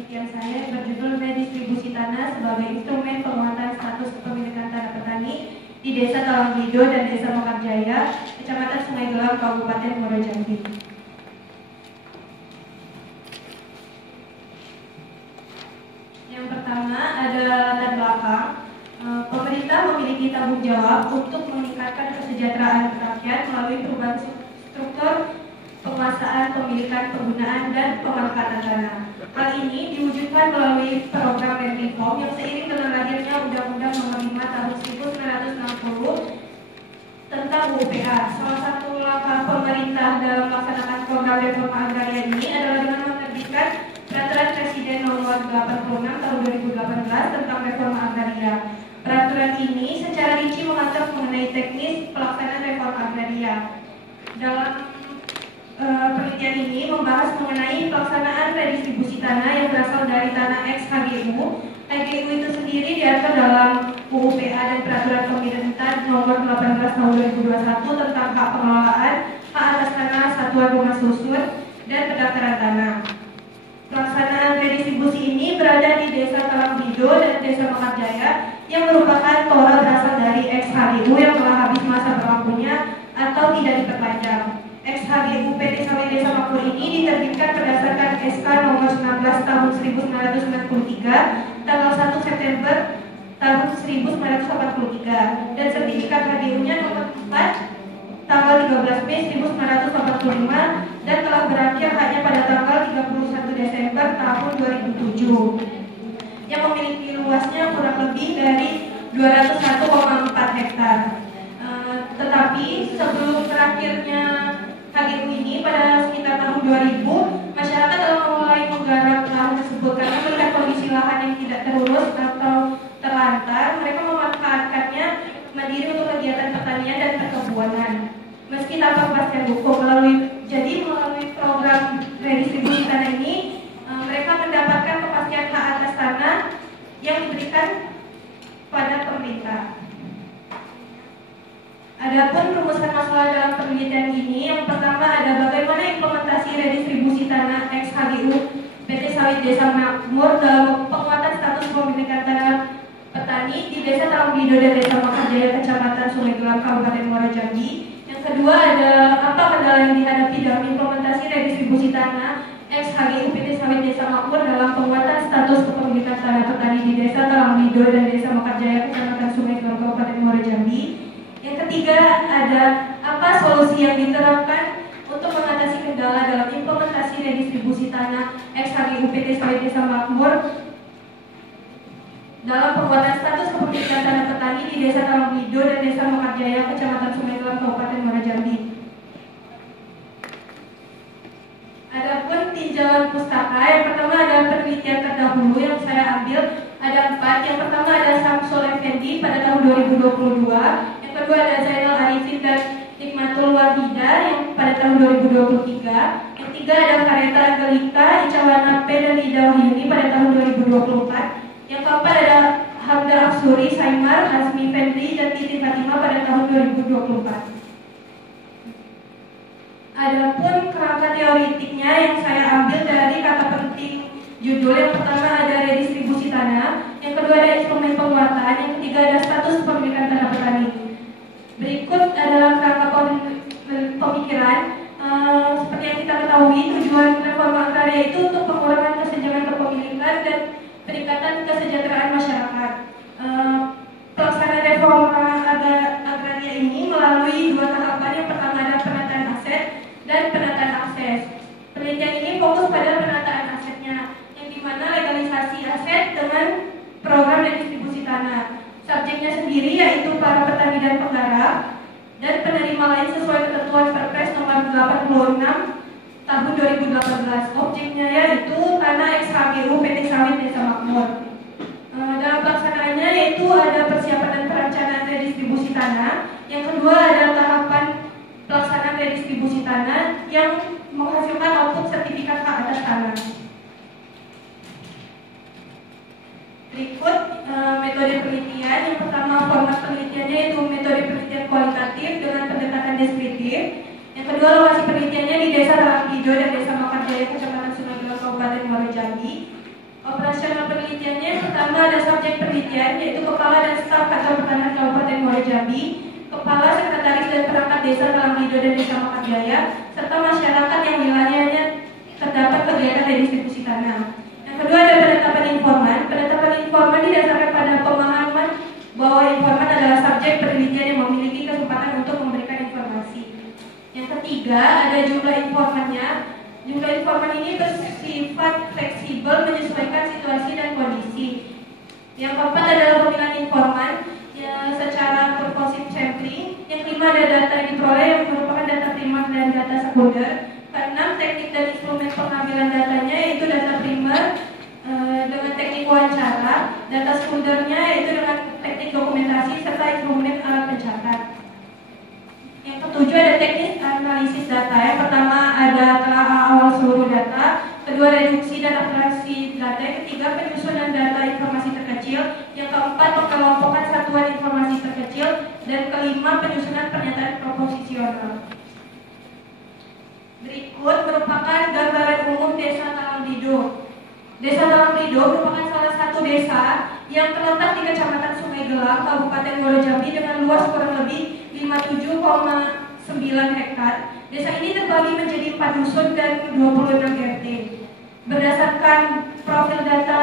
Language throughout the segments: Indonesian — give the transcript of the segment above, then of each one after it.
penelitian saya yang berjudul Redistribusi Tanah sebagai Instrumen Penguatan Status Kepemilikan Tanah Petani di Desa Talangbido dan Desa Mekarjaya, Kecamatan Sungai Gelam, Kabupaten Muaro Jambi. Yang pertama ada latar belakang. Pemerintah memiliki tanggung jawab untuk meningkatkan kesejahteraan rakyat melalui perubahan struktur penguasaan, pemilikan, penggunaan, dan pemanfaatan tanah. Hal ini diwujudkan melalui program Land Reform yang seiring dengan lahirnya Undang-Undang Nomor 5 Tahun 1960 tentang UPA. Salah satu langkah pemerintah dalam melaksanakan program reforma agraria ini adalah dengan menerbitkan Peraturan Presiden Nomor 86 Tahun 2018 tentang reforma agraria. Peraturan ini secara rinci mengatur mengenai teknis pelaksanaan reforma agraria. Dalam penelitian ini membahas mengenai pelaksanaan redistribusi tanah yang berasal dari tanah ex-HGU. HGU itu sendiri diatur dalam UUPA dan Peraturan Pemerintah Nomor 18 Tahun 2021 tentang hak pengelolaan, hak atas tanah, satuan rumah susun, dan pendaftaran tanah. Pelaksanaan redistribusi ini berada di Desa Talangbido dan Desa Mekarjaya yang merupakan tora berasal dari ex-HGU yang telah habis masa berlakunya atau tidak diperpanjang. Ex-HGU PT Sawit Desa Makmur ini diterbitkan berdasarkan SK Nomor 19 Tahun 1993 tanggal 1 September tahun 1983 dan sertifikat HGU-nya nomor 4 tanggal 13 Mei 1985 dan telah berakhir hanya pada tanggal 31 Desember tahun 2007 yang memiliki luasnya kurang lebih dari 201,4 hektar. Tetapi sebelum berakhirnya HGU ini pada sekitar tahun 2000, masyarakat telah mulai menggarap lahan tersebut karena melihat kondisi lahan yang tidak terurus atau terlantar, mereka memanfaatkannya mandiri untuk kegiatan pertanian dan perkebunan. Meski tanpa kepastian hukum, melalui program redistribusi tanah ini, mereka mendapatkan kepastian hak atas tanah yang diberikan pada pemerintah. Adapun rumusan masalah dalam penelitian ini, yang pertama ada bagaimana implementasi redistribusi tanah ex-HGU PT Sawit Desa Makmur dalam penguatan status kepemilikan tanah petani di Desa Talangbido dan Desa Mekarjaya, Kecamatan Sungai Gelam, Kabupaten Muaro Jambi. Yang kedua ada apa kendala yang dihadapi dalam implementasi redistribusi tanah ex-HGU PT Sawit Desa Makmur dalam penguatan status kepemilikan tanah petani di Desa Talangbido dan Desa Mekarjaya, Kecamatan Sungai Gelam, Kabupaten Muaro Jambi. Yang ketiga ada apa solusi yang diterapkan untuk mengatasi kendala dalam implementasi redistribusi tanah ex-HGU PT Sawit Desa Makmur dalam penguatan status kepemilikan tanah petani di Desa Talangbido dan Desa Mekarjaya, Kecamatan Sungai Gelam, Kabupaten Muaro Jambi. Adapun tinjauan pustaka, yang pertama ada penelitian terdahulu yang saya ambil, ada 4. Yang pertama ada Samsul Effendi pada tahun 2022. Yang kedua ada Zainal Arifin dan Nikmatul Wahidah yang pada tahun 2023. Yang tiga ada Kareta Angelika, Icawana P dan Ida Wahyuni pada tahun 2024. Yang keempat ada Hamda Afsuri, Saimar, Hasmi Fendri dan Titi Fatimah pada tahun 2024. Adapun kerangka teoritiknya yang saya ambil dari kata penting judul, yang pertama ada redistribusi tanah, yang kedua ada instrumen penguatan, yang ketiga ada status kepemilikan tanah petani. Berikut adalah kerangka pemikiran. Seperti yang kita ketahui, tujuan reforma agraria itu untuk pengurangan kesenjangan kepemilikan dan peningkatan kesejahteraan masyarakat. Pelaksanaan reforma agraria ini melalui 2 tahapan. Yang pertama ada penataan aset dan penataan akses. Penelitian ini fokus pada penataan asetnya, yang dimana legalisasi aset dengan program redistribusi tanah. Subjeknya sendiri yaitu para petani dan penggarap dan penerima lain sesuai ketentuan Perpres Nomor 86 Tahun 2018. Objeknya yaitu tanah ex-HGU PT Sawit Desa Makmur. Dalam pelaksanaannya yaitu ada persiapan dan perencanaan redistribusi tanah. Yang kedua ada tahapan pelaksanaan redistribusi tanah yang menghasilkan output sertifikat hak atas tanah. Berikut metode penelitian. Yang pertama format penelitiannya yaitu metode penelitian kualitatif dengan pendekatan deskriptif. Yang kedua lokasi penelitiannya di Desa Talangbido dan Desa Mekarjaya, penelitiannya yang pertama ada subjek penelitian, yaitu Kepala dan Staf Kantor Pertanahan Kabupaten Muara Jambi, Kepala Sekretaris dan Perangkat Desa Talang Lido dan Desa Mekarjaya, serta masyarakat yang wilayahnya terdapat kegiatan redistribusi tanah. Yang kedua ada penetapan informan. Penetapan informan didasarkan pada pemahaman bahwa informan adalah subjek penelitian yang memiliki kesempatan untuk memberikan informasi. Yang ketiga ada jumlah informannya. Jumlah informan ini bersifat fleksibel menyesuaikan situasi dan kondisi. Yang keempat adalah pemilihan informan secara purposive sampling. Yang kelima ada data yang diperoleh yang merupakan data primer dan data sekunder. Keenam, teknik dan instrumen pengambilan datanya yaitu data primer dengan teknik wawancara, data sekundernya yaitu dengan teknik dokumentasi serta instrumen alat pencatat. Yang ketujuh ada teknik analisis data. Yang pertama ada telah awal seluruh data, kedua reduksi dan akurasi data, yang ketiga penyusunan data informasi terkecil, yang keempat pengelompokan satuan informasi terkecil, dan kelima penyusunan pernyataan proposisional. Berikut merupakan gambaran umum Desa Talang Lido. Desa Talang Lido merupakan salah satu desa yang terletak di Kecamatan Sungai Gelang, Kabupaten Muara Jambi dengan luas kurang lebih 57,9 hektar. Desa ini terbagi menjadi 4 dusun dan 26 RT. Berdasarkan profil data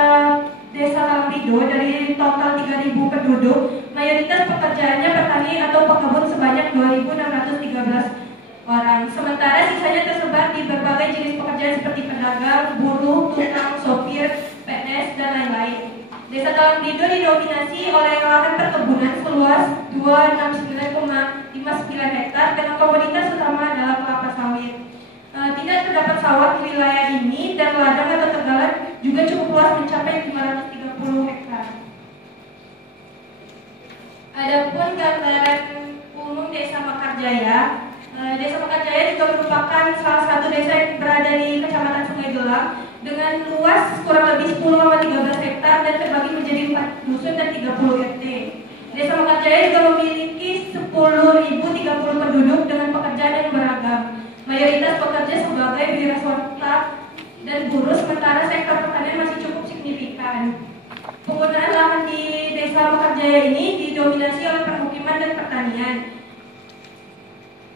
Desa Talang Lido dari total 3.000 penduduk, mayoritas pekerjaannya petani atau pekebun sebanyak 2.613 orang. Sementara sisanya tersebar di berbagai jenis pekerjaan seperti pedagang, buruh, tukang, sopir, PNS, dan lain-lain. Desa Talang Lido didominasi oleh lahan perkebunan seluas 269,59 hektar dengan komoditas utama adalah kelapa sawit. Tidak terdapat sawah di wilayah ini dan ladang atau tegalan juga cukup luas mencapai 530 hektar. Adapun gambaran umum Desa Mekarjaya. Desa Mekarjaya juga merupakan salah satu desa yang berada di Kecamatan Sungai Gelang dengan luas kurang lebih 10,13 hektar dan terbagi menjadi 4 dusun dan 30 RT. Desa Mekarjaya juga memiliki 10.030 penduduk dengan pekerjaan yang beragam. Mayoritas bekerja sebagai wira swasta dan buruh, sementara sektor pertanian masih cukup signifikan. Penggunaan lahan di Desa Mekarjaya ini didominasi oleh permukiman dan pertanian.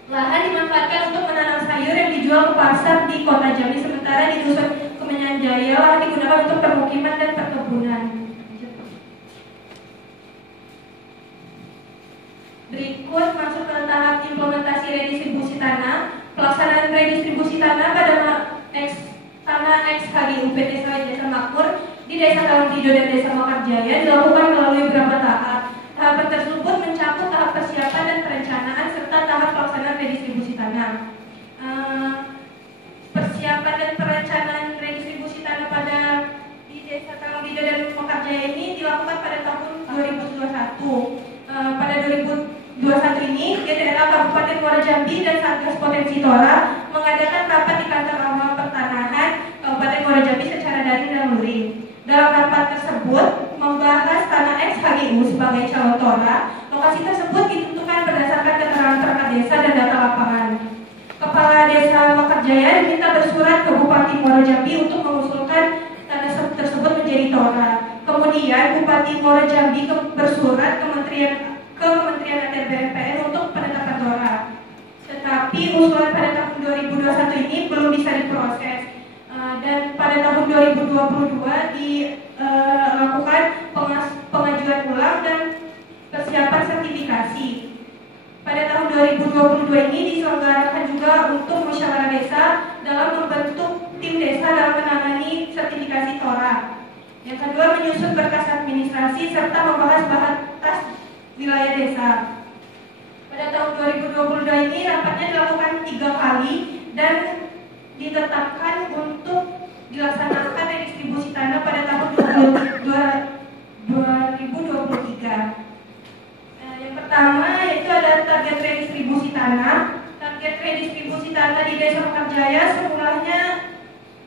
Lahan dimanfaatkan untuk menanam sayur yang dijual ke pasar di Kota Jambi, sementara di Dusun Kemenyan Jaya lahan digunakan untuk permukiman dan perkebunan. Berikut masuk ke tahap implementasi redistribusi tanah. Pelaksanaan redistribusi tanah pada tanah ex-HGU PT Sawit Desa Makmur di Desa Talang Lido dan Desa Mekarjaya dilakukan melalui beberapa tahap. Tahapan tersebut mencakup tahap persiapan dan perencanaan serta tahap pelaksanaan redistribusi tanah. Persiapan dan perencanaan redistribusi tanah pada di Desa Talang Lido dan Mekarjaya ini dilakukan pada tahun 2021. Pada 2021 ini, GTRA Kabupaten Muara Jambi dan Satgas Potensi Tora mengadakan rapat di kantor Amal Pertanahan Kabupaten Muara Jambi secara daring dan luring. Dalam rapat tersebut membahas tanah ex-HGU sebagai calon Tora. Lokasi tersebut ditentukan berdasarkan keterangan perangkat desa dan data lapangan. Kepala Desa Mekarjaya diminta bersurat ke Bupati Muara Jambi untuk mengusulkan tanah tersebut menjadi Tora. Kemudian Bupati Muara Jambi bersurat ke Kementerian ATR BPN untuk penetapan Tora. Tetapi usulan pada tahun 2021 ini belum bisa diproses. Dan pada tahun 2022 dilakukan pengajuan ulang dan persiapan sertifikasi. Pada tahun 2022 ini diselenggarakan juga untuk musyawarah desa dalam membentuk tim desa dalam menangani sertifikasi Tora. Yang kedua, menyusun berkas administrasi serta membahas batas wilayah desa. Pada tahun 2022 ini rapatnya dilakukan 3 kali dan ditetapkan untuk dilaksanakan redistribusi tanah pada tahun 2023. Yang pertama yaitu ada target redistribusi tanah. Target redistribusi tanah di Desa Mekarjaya semulanya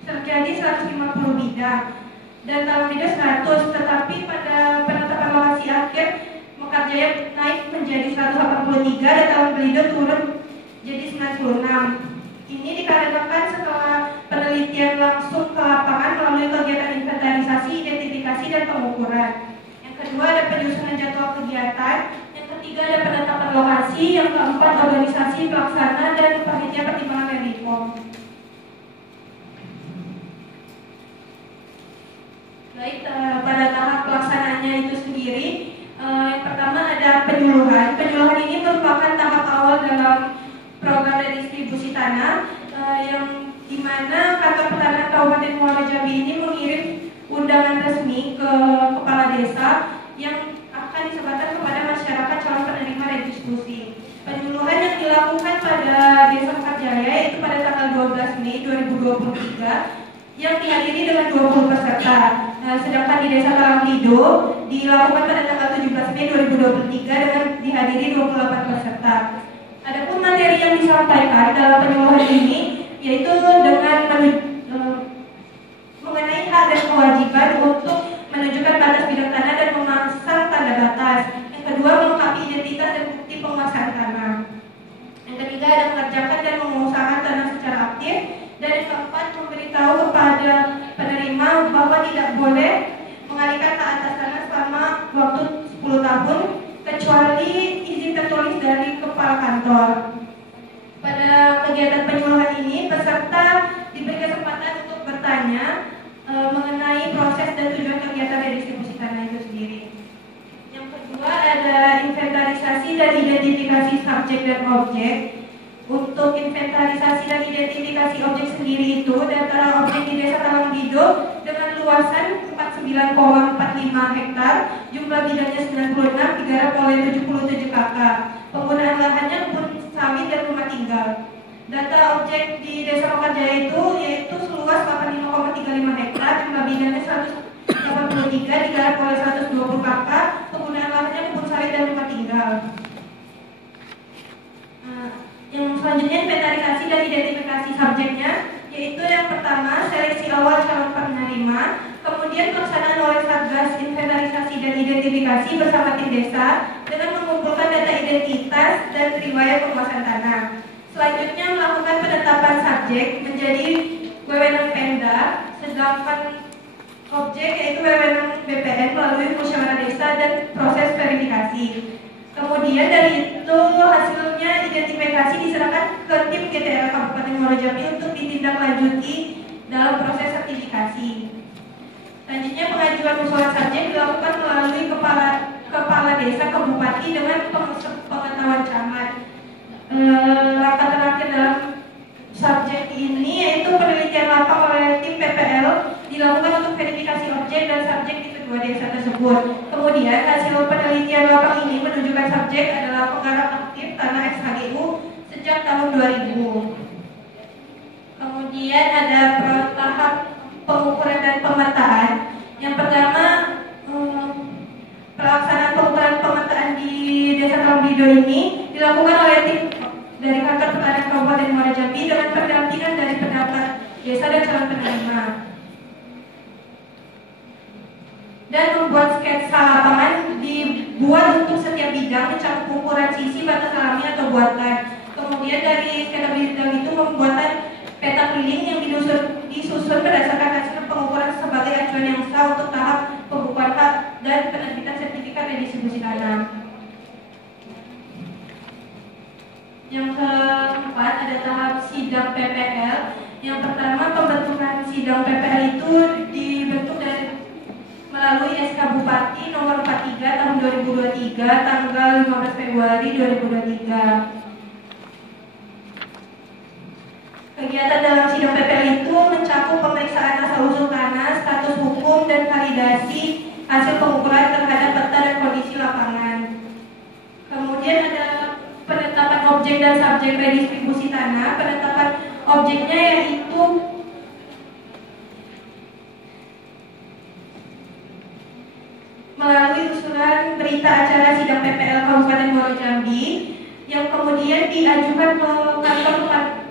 terjadi 150 bidang dan Talang Lido 100, tetapi pada penetapan lokasi akhir Mekarjaya naik menjadi 183 dan Talang Lido turun jadi 96. Ini dikarenakan setelah penelitian langsung ke lapangan melalui kegiatan inventarisasi, identifikasi, dan Jambi, yang keempat organisasi pelaksana dan panitia pertimbangan Rendikom. Baik, pada tahap pelaksanaannya itu sendiri, yang pertama ada penyuluhan. Penyuluhan ini merupakan tahap awal dalam program redistribusi tanah, yang dimana kantor pertanahan Kabupaten Muaro Jambi ini mengirim undangan resmi ke kepala desa yang akan disebarkan kepada masyarakat calon penerima redistribusi. Penyuluhan yang dilakukan pada Desa Mekarjaya itu pada tanggal 12 Mei 2023 yang dihadiri dengan 20 peserta. Sedangkan di Desa Talanglido dilakukan pada tanggal 17 Mei 2023 dengan dihadiri 28 peserta. Adapun materi yang disampaikan dalam penyuluhan ini yaitu dengan mengenai hak dan kewajiban untuk menunjukkan batas bidang tanah dan memasang tanda batas. Yang kedua, melengkapi identitas dan bukti penguasaan tanah. Yang ketiga, ada mengerjakan dan mengusahakan tanah secara aktif. Dan yang keempat, memberitahu kepada penerima bahwa tidak boleh mengalihkan hak atas tanah selama waktu 10 tahun kecuali izin tertulis dari kepala kantor. Pada kegiatan penyuluhan ini, peserta diberi kesempatan untuk bertanya mengenai proses dan tujuan kegiatan redistribusi tanah itu sendiri. Yang kedua, ada inventarisasi dan identifikasi subjek dan objek. Untuk inventarisasi dan identifikasi objek sendiri itu, dataran objek di Desa Talanglido dengan luasan 49,45 hektar, jumlah bidangnya 96, digarap oleh 77 KK. Penggunaan lahannya kebun sawit dan rumah tinggal. Data objek di Desa Mekarjaya itu yaitu seluas 85,35 hektar, jumlah bidangnya 183, digarap oleh 120 KK. Penggunaan lahannya kebun sawit dan rumah tinggal. Yang selanjutnya inventarisasi dan identifikasi subjeknya, yaitu yang pertama seleksi awal calon penerima, kemudian pelaksanaan oleh Satgas inventarisasi dan identifikasi bersama tim desa dengan mengumpulkan data identitas dan riwayat penguasaan tanah. Selanjutnya melakukan penetapan subjek menjadi wewenang Pemda, sedangkan objek yaitu wewenang BPN melalui musyawarah desa dan proses verifikasi. Kemudian dari itu hasilnya identifikasi diserahkan ke tim GTL Kabupaten Muaro Jambi untuk ditindaklanjuti dalam proses sertifikasi. Selanjutnya pengajuan usulan subjek dilakukan melalui kepala desa ke bupati dengan pengetahuan camat. Langkah terakhir dalam subjek ini yaitu penelitian lapang oleh tim PPL dilakukan untuk verifikasi objek dan subjek di kedua desa tersebut. Kemudian hasil penelitian lapang ini menunjukkan subjek adalah penggarap aktif tanah SHGU sejak tahun 2000. Kemudian ada tahap pengukuran dan pemetaan. Yang pertama, pelaksanaan pengukuran pemetaan di Desa Talanglido ini dilakukan oleh tim dari kantor pertanian Kabupaten Muaro Jambi dengan pendampingan dari pendapat desa dan calon penerima. Dan membuat sketsa lapangan dibuat untuk setiap bidang mencakup ukuran sisi, batas alami atau buatan. Kemudian dari sketsa bidang itu pembuatan peta keliling yang disusun berdasarkan hasil pengukuran sebagai acuan yang sah untuk tahap pembukuan hak dan penerbitan sertifikat redistribusi tanah. Yang keempat ada tahap sidang PPL. Yang pertama, pembentukan sidang PPL itu dibentuk melalui SK Bupati nomor 43 tahun 2023 tanggal 15 Februari 2023. Kegiatan dalam sidang PPL itu mencakup pemeriksaan asal-usul tanah, status hukum, dan validasi hasil pengukuran terhadap peta dan kondisi lapangan. Kemudian ada penetapan objek dan subjek redistribusi tanah. Penetapan objeknya yaitu melalui usulan berita acara sidang PPL Kabupaten Muaro Jambi yang kemudian diajukan ke kantor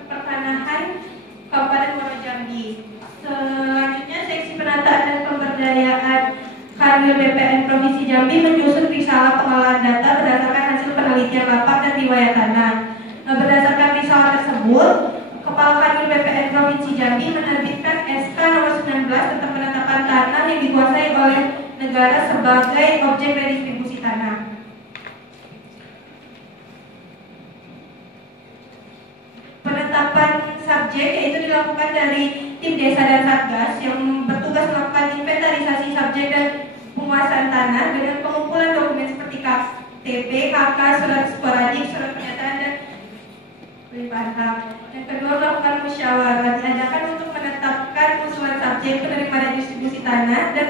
pertanahan Kabupaten Muaro Jambi. Selanjutnya seksi penataan dan pemberdayaan kader BPN Provinsi Jambi menyusun risalah pengelolaan data berdasarkan hasil penelitian lapang dan riwayat tanah. Berdasarkan risalah tersebut, Kepala Kanwil BPN Provinsi Jambi menerbitkan SK nomor 19 tentang penetapan tanah yang dikuasai oleh negara sebagai objek redistribusi tanah. subjek, yaitu dilakukan dari tim desa dan satgas yang bertugas melakukan inventarisasi subjek dan penguasaan tanah dengan pengumpulan dokumen seperti KTP, KK, surat sporadik, surat pernyataan, dan pelimpahan hak. Yang kedua, melakukan musyawarah diadakan untuk menetapkan usulan subjek penerima redistribusi tanah dan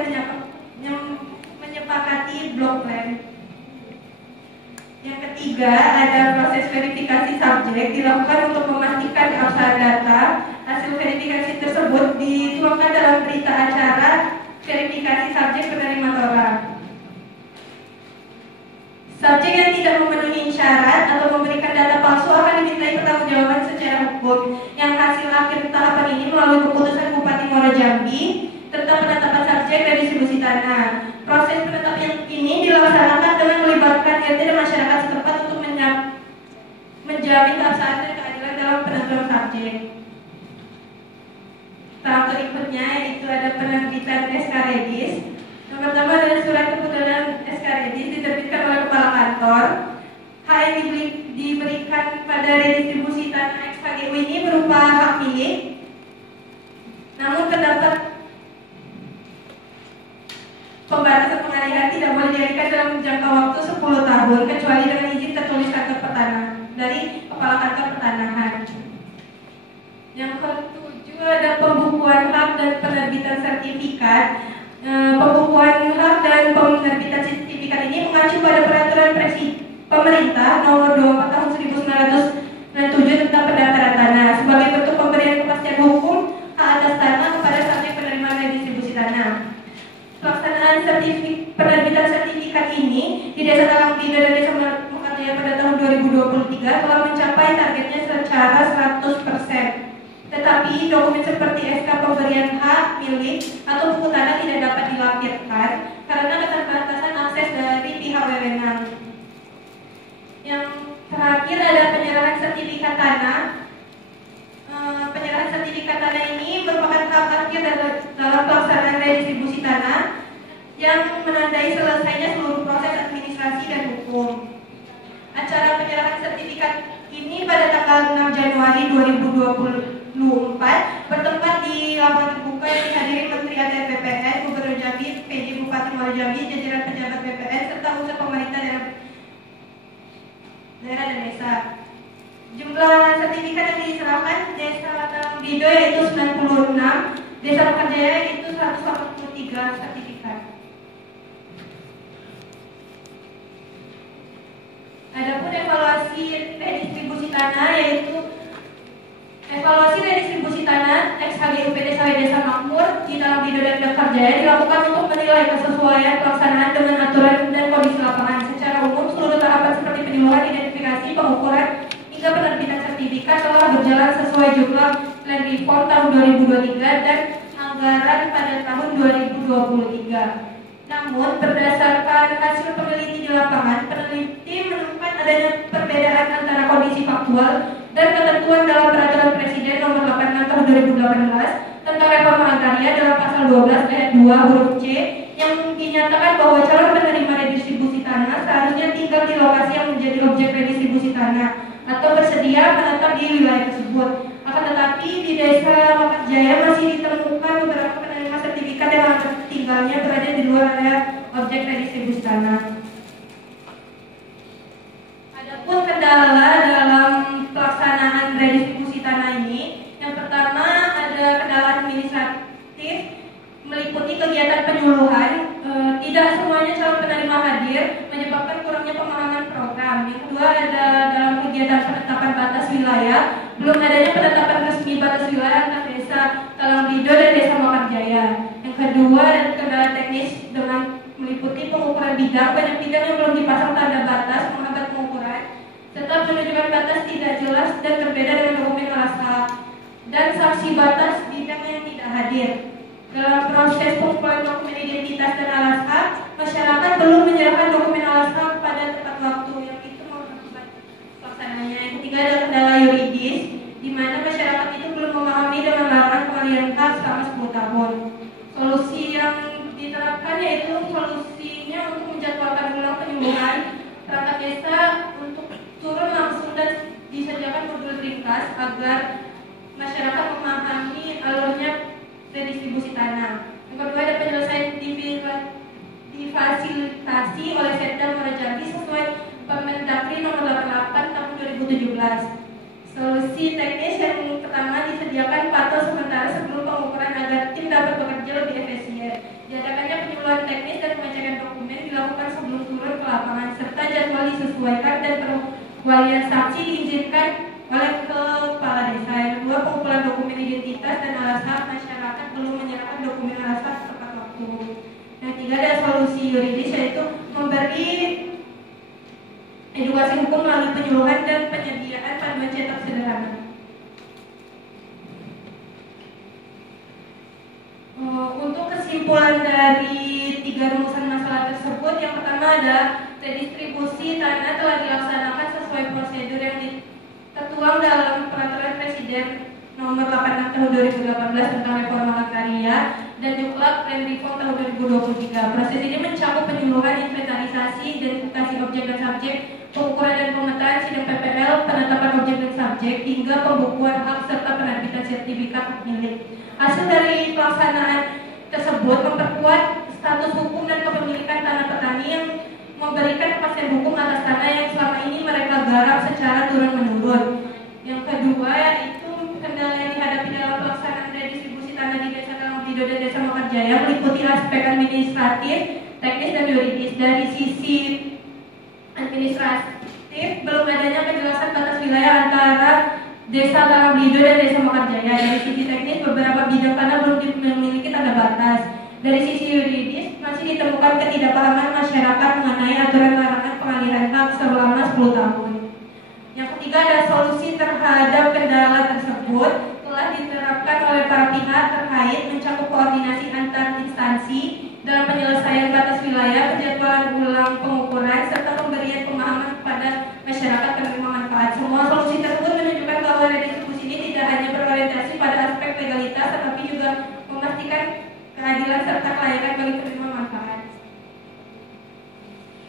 menyepakati blok plan. Yang ketiga, ada proses verifikasi subjek dilakukan untuk memastikan keabsahan data. Hasil verifikasi tersebut dituangkan dalam berita acara verifikasi subjek penerima TORA. Subjek yang tidak memenuhi syarat atau memberikan data palsu akan dimintai pertanggungjawaban secara hukum. Yang hasil akhir tahapan ini melalui keputusan Bupati Muaro Jambi tentang penetapan subjek redistribusi tanah. Proses penetapan ini dilaksanakan dengan melibatkan RT dan masyarakat setempat untuk menjamin keabsahan dan keadilan dalam penentuan subjek. Tahap berikutnya yaitu ada penerbitan SK Redis. Yang pertama adalah surat keputusan SK Redis diterbitkan oleh kepala kantor. Hak yang diberikan pada redistribusi tanah XHGU ini berupa hak milik. Namun terdapat pembatasan pengalihan tidak boleh dialihkan dalam jangka waktu 10 tahun kecuali dengan izin tertulis kantor pertanahan dari kepala kantor pertanahan. Yang ketujuh ada pembukuan hak dan penerbitan sertifikat. Pembukuan hak dan penerbitan sertifikat ini mengacu pada peraturan pemerintah nomor 24 tahun 1997 tentang pendaftaran tanah sebagai bentuk pemberian kepastian hukum hak atas tanah kepada subjek penerima redistribusi tanah. Pelaksanaan penerbitan sertifikat ini di Desa Talang Bido dan Desa Mekarjaya pada tahun 2023 telah mencapai targetnya secara 100%. Tetapi dokumen seperti SK pemberian hak milik atau buku tanah tidak dapat dilampirkan karena keterbatasan akses dari pihak wewenang. Yang terakhir ada penyerahan sertifikat tanah. Penyerahan sertifikat tanah ini merupakan tahap akhir dalam pelaksanaan redistribusi tanah yang menandai selesainya seluruh proses administrasi dan hukum. Acara penyerahan sertifikat ini pada tanggal 6 Januari 2024 bertempat di lapangan terbuka yang dihadiri Menteri ATR BPN, Gubernur Jambi, PJ Bupati Muaro Jambi, jajaran pejabat BPN serta unsur pemerintah daerah dan desa. Jumlah sertifikat yang diserahkan Desa Talang Bido yaitu 96, Desa Mekarjaya itu 143 sertifikat. Adapun evaluasi redistribusi tanah yaitu evaluasi redistribusi tanah XHGUP Desa Makmur di Talang Bido dan Mekarjaya dilakukan untuk menilai kesesuaian pelaksanaan dengan aturan dan kondisi lapangan. Secara umum seluruh tahapan seperti penyuluhan, identifikasi, pengukuran hingga penerbitan sertifikat telah berjalan sesuai jumlah plan reform tahun 2023 dan anggaran pada tahun 2023. Namun berdasarkan hasil peneliti di lapangan, peneliti menemukan adanya perbedaan antara kondisi faktual dan ketentuan dalam peraturan Presiden nomor 86 tahun 2018 tentang reforma agraria dalam pasal 12 ayat 2 huruf C yang dinyatakan bahwa calon penerima redistribusi tanah seharusnya tinggal di lokasi yang menjadi objek redistribusi tanah atau bersedia menetap di wilayah tersebut. Akan tetapi di Desa Mekarjaya masih ditemukan beberapa penerima sertifikat yang tinggalnya berada di luar area objek redistribusi tanah. Adapun kendala dalam pelaksanaan redistribusi tanah ini, yang pertama ada kendala administratif meliputi kegiatan penyuluhan. Tidak semuanya calon penerima hadir menyebabkan kurangnya pemahaman program. Yang kedua ada dalam kegiatan penetapan batas wilayah, belum adanya penetapan resmi batas wilayah antara Desa Talang Bido dan Desa Mekarjaya. Yang kedua ada kendala teknis dengan meliputi pengukuran bidang, banyak bidang yang belum dipasang tanda batas menghambat pengukuran, serta penunjukan batas tidak jelas dan berbeda dengan dokumen alas hak, dan saksi batas bidang yang tidak hadir. Dalam proses pengumpulan dokumen identitas dan alas hak, masyarakat belum menyerahkan dokumen alas hak pada tepat waktu, yang itu mengakibat pelaksanaannya. Yang ketiga ada kendala yuridis, di mana masyarakat itu belum memahami dan melarang pengalihan hak selama 10 tahun. Solusi yang diterapkan yaitu solusinya untuk menjadwalkan ulang penyuluhan perangkat desa untuk turun langsung dan disediakan modul ringkas agar masyarakat memahami alurnya redistribusi tanah. Yang kedua ada penyelesaian difasilitasi oleh Setda Muara Jambi sesuai Permendagri nomor 88 tahun 2017. Solusi teknis yang pertama disediakan patos sementara sebelum pengukuran agar tim dapat bekerja lebih efisien. Diadakannya penyuluhan teknis dan pengecekan dokumen dilakukan sebelum turun ke lapangan serta jadwal disesuaikan dan perwalian saksi diizinkan oleh kepala desa. Yang kedua, pengumpulan dokumen identitas dan alas hak masyarakat belum menyerahkan dokumen alas hak tepat waktu. Yang ketiga ada solusi yuridis yaitu memberi edukasi hukum melalui penyuluhan dan penyediaan panduan cetak sederhana. Untuk kesimpulan dari 3 rumusan masalah tersebut, yang pertama ada redistribusi tanah telah dilaksanakan sesuai prosedur yang tertuang dalam Peraturan Presiden Nomor 86 Tahun 2018 tentang Reforma Hak Karya dan Juklak Rendiform tahun 2023. Proses ini mencakup penyuluhan, inventarisasi, identifikasi objek dan subjek, pengukuran dan pemetaan sidang PPL, penetapan objek dan subjek, hingga pembukuan hak serta penerbitan sertifikat hak milik. Hasil dari pelaksanaan tersebut memperkuat status hukum dan kepemilikan tanah petani yang memberikan kepastian hukum atas tanah yang selama ini mereka garap secara turun-menurun. Yang kedua yaitu kendala yang dihadapi dalam pelaksanaan redistribusi tanah di Desa Talanglido dan Desa Mekarjaya meliputi aspek administratif, teknis dan yuridis. Dari sisi administratif, belum adanya kejelasan batas wilayah antara Desa Talanglido dan Desa Mekarjaya. Dari sisi teknis, beberapa bidang tanah belum memiliki tanda batas. Dari sisi yuridis, masih ditemukan ketidakpahaman masyarakat mengenai aturan larangan pengalihan hak selama 10 tahun. Yang ketiga ada solusi terhadap kendala tersebut telah diterapkan oleh para pihak terkait mencakup koordinasi antar instansi dalam penyelesaian batas wilayah, penjadwalan ulang pengukuran, serta pemberian pemahaman kepada masyarakat penerima manfaat. Semua solusi tersebut menunjukkan bahwa redistribusi ini tidak hanya berorientasi pada aspek legalitas, tetapi juga memastikan keadilan serta kelayakan bagi penerima manfaat.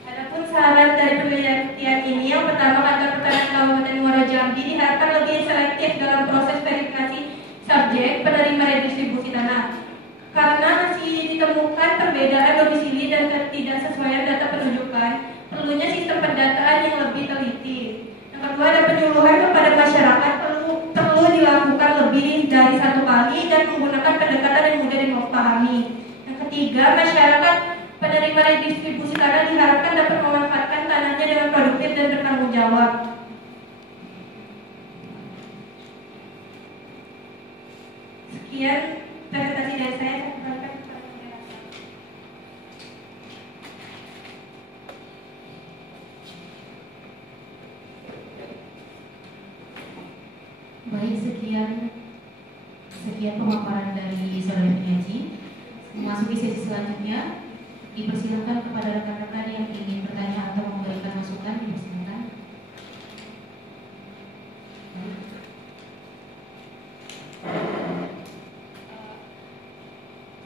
Adapun saran dari penelitian ini, yang pertama, Kantor Pertanian Kabupaten Muara Jambi diharapkan lebih selektif dalam proses verifikasi subjek penerima redistribusi tanah, karena masih ditemukan perbedaan domisili dan ketidaksesuaian data penunjukan. Perlunya sistem pendataan yang lebih teliti. Yang kedua ada penyuluhan kepada masyarakat perlu dilakukan lebih dari 1 kali dan menggunakan pendekatan yang mudah dipahami. Yang ketiga, masyarakat penerima redistribusi tanah diharapkan dapat memanfaatkan tanahnya dengan produktif dan bertanggung jawab. Sekian presentasi dari saya. Baik, sekian pemaparan dari saudara penyaji. Memasuki sesi selanjutnya, dipersilakan kepada rekan-rekan yang ingin bertanya atau memberikan masukan, dipersilakan.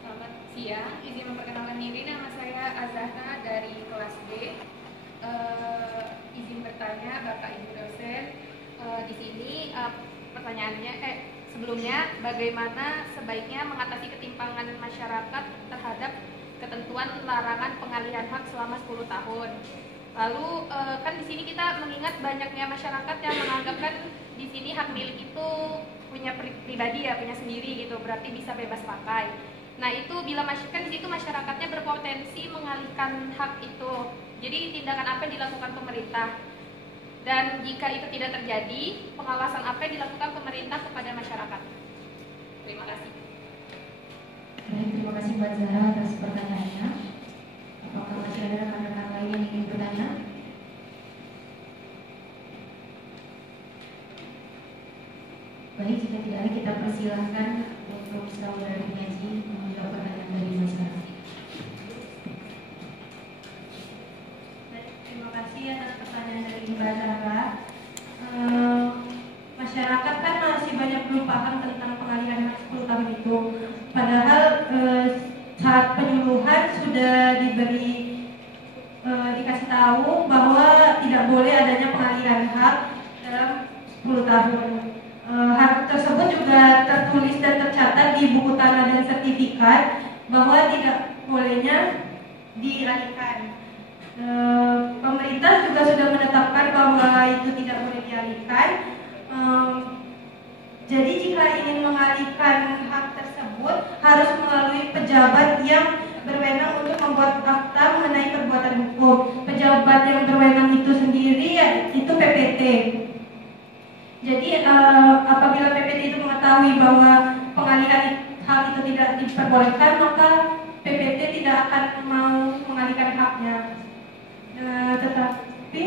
Selamat siang, izin memperkenalkan diri, nama saya Azahna dari kelas B. Izin bertanya Bapak Ibu dosen, di sini pertanyaannya, sebelumnya bagaimana sebaiknya mengatasi ketimpangan masyarakat terhadap ketentuan larangan pengalihan hak selama 10 tahun. Lalu kan di sini kita mengingat banyaknya masyarakat yang menganggapkan di sini hak milik itu punya pribadi ya, punya sendiri gitu, berarti bisa bebas pakai. Nah itu bila kan di situ masyarakatnya berpotensi mengalihkan hak itu. Jadi tindakan apa yang dilakukan pemerintah? Dan jika itu tidak terjadi, pengawasan apa yang dilakukan pemerintah kepada masyarakat? Terima kasih. Baik, terima kasih Mbak Zahra atas pertanyaannya. Apakah masih ada rekan-rekan lain yang ingin bertanya? Baik, jika tidak ada, kita persilahkan untuk saudara penyaji menjawab pertanyaan dari masyarakat. Terima kasih atas pertanyaan dari Mbak Zahra. Masyarakat kan masih banyak belum paham tentang pengalihan hak 10 tahun itu. Padahal saat penyuluhan sudah dikasih tahu bahwa tidak boleh adanya pengalihan hak dalam 10 tahun. Hak tersebut juga tertulis dan tercatat di buku tanah dan sertifikat bahwa tidak bolehnya dialihkan. Pemerintah juga sudah menetapkan bahwa itu tidak boleh dialihkan. Jadi jika ingin mengalihkan hak tersebut harus melalui pejabat yang berwenang untuk membuat akta mengenai perbuatan hukum. Pejabat yang berwenang itu sendiri itu PPT. Jadi apabila PPT itu mengetahui bahwa pengalihan hak itu tidak diperbolehkan, maka PPT tidak akan mau mengalihkan haknya. Tetapi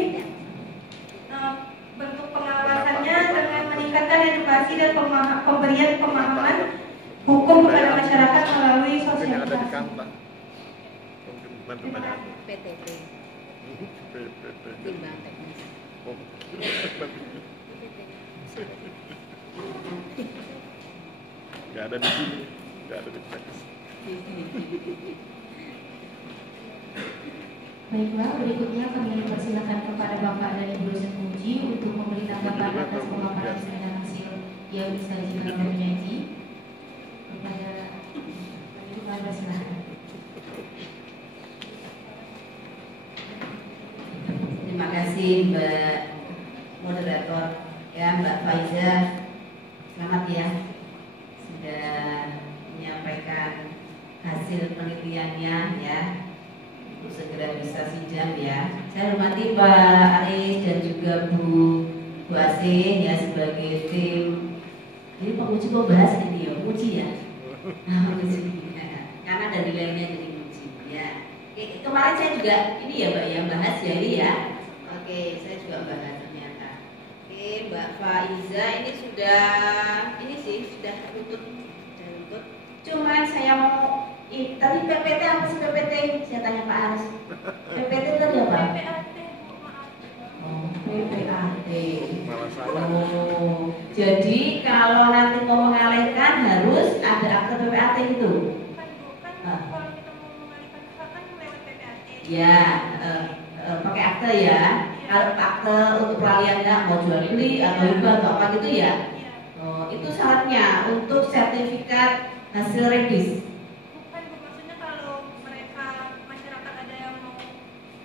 bentuk pengawasannya dengan meningkatkan edukasi dan pemberian pemahaman hukum kepada masyarakat melalui sosialisasi. PTP timbang teknis. Nggak ada di sini, nggak ada di teks. Baiklah, berikutnya kami persilakan kepada Bapak dan Ibu dosen uji untuk memberi tanggapan atas pemaparan dan hasil yang disajikan oleh penyaji. Kepada Ibu Mada, silakan. Terima kasih Mbak Moderator, ya Mbak Faiza, selamat ya sudah menyampaikan hasil penelitiannya ya, untuk segera bisa sidang ya. Saya hormati Pak Aris dan juga Bu Asin ya sebagai tim. Ini penguji kok bahas ini ya, penguji ya. Penguji ya. Karena ada nilainya jadi penguji ya. Oke, kemarin saya juga ini ya Mbak yang bahas ya ini ya. Oke, saya juga bahas ternyata. Oke, Mbak Faiza ini sudah lutut. Cuman saya mau tadi PPT apa sih PPT? Saya tanya Pak Aris. PPT tadi apa? Oh, PPAT. Malah salah. Oh, jadi kalau nanti mau mengalihkan harus ada akte PPAT itu. Kalau kita mau mengalihkan hak kan lewat PPAT. Ya, pakai akte ya. Kalau akte untuk peralihannya mau jual beli atau hibah atau apa gitu ya. Oh, itu syaratnya untuk sertifikat hasil redis. Bukan Bu, maksudnya kalau mereka masyarakat ada yang mau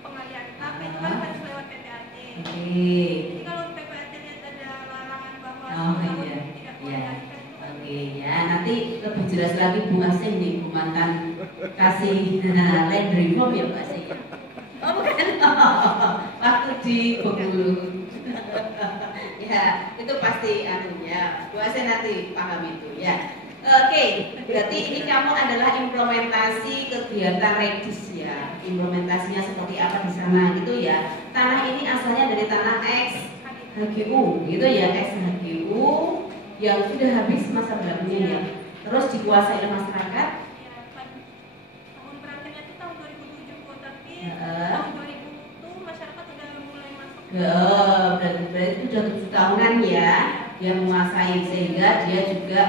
pengalihan hak itu kan harus lewat PPAT. Oke. Jadi kalau PPAT lihat ada larangan bahwa Oh tahun iya, tidak boleh iya. dialihkan itu kan. Oke ya, nanti lebih jelas lagi Bu Asin nih, Bu mantan kasih land reform ya Bu Asin. Oh bukan, waktu di Bengkulu. Ya, itu pasti anunya. Bu Asin nanti paham itu ya. Oke, berarti ini kamu adalah implementasi kegiatan redis ya. Implementasinya seperti apa di sana gitu ya. Tanah ini asalnya dari tanah X HGU gitu ya, X HGU yang sudah habis masa berlakunya ya. Terus dikuasai oleh masyarakat. Ya, kan tahun berakhirnya itu tahun 2007 Bu, tapi tahun 2000 itu masyarakat udah mulai masuk. Berarti itu sudah 7 tahunan ya, dia menguasai sehingga dia juga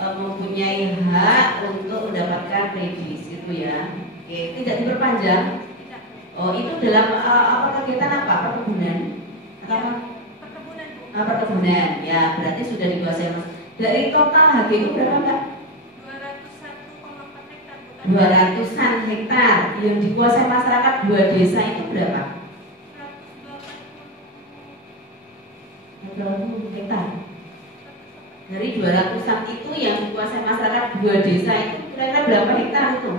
mempunyai hak untuk mendapatkan redis itu ya. Oke, tidak diperpanjang. Tidak. Oh, itu dalam apa kegiatan apa? Perkebunan atau apa? Perkebunan Bu. Perkebunan ya, berarti sudah dikuasai mas. Dari total HGU berapa Mbak? 201,4 hektar Bu. 200-an hektar yang dikuasai masyarakat 2 desa itu berapa? 120 hektar. Dari 200-an itu yang dikuasai masyarakat 2 desa itu kira-kira berapa hektar itu?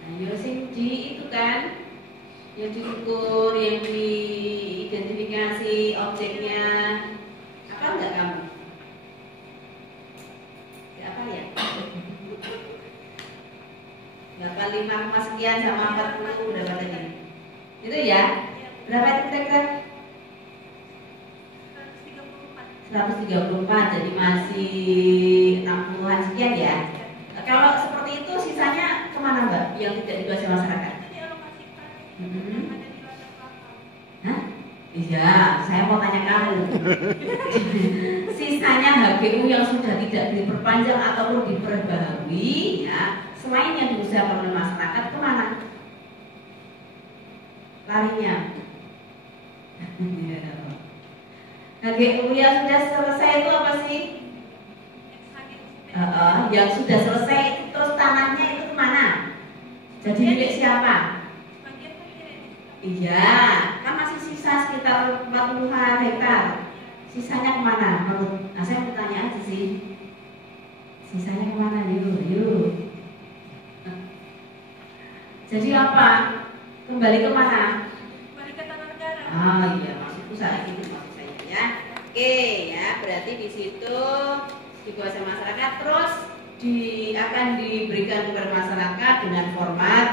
Nah, yang di itu kan yang diukur, yang diidentifikasi objeknya apa enggak kamu? Apa ya? Berapa 5, sekian sama 40 berapa tadi? Itu ya? Berapa itu kira-kira? 134, jadi masih 60-an sekian ya. Kalau seperti itu sisanya kemana Mbak? Yang tidak dikuasai masyarakat? Itu dialokasikan Hmm. yang ada di latar belakang. Hah? Iya, saya mau tanya kamu. Sisanya HGU yang sudah tidak diperpanjang ataupun diperbaharui ya, selain yang diusahakan oleh masyarakat kemana? larinya. HGU yang sudah selesai itu apa sih? Yang sudah selesai terus tanahnya itu kemana? Jadi milik siapa? Iya, kan masih sisa sekitar 40-an hektar. Sisanya kemana? Nah, saya mau tanya aja sih. Sisanya kemana? Yuk. Jadi apa? Kembali kemana? Kembali ke tanah negara. Ah iya, masih pusat itu masih saya ya. Oke ya, berarti di situ dikuasai masyarakat terus akan diberikan kepada masyarakat dengan format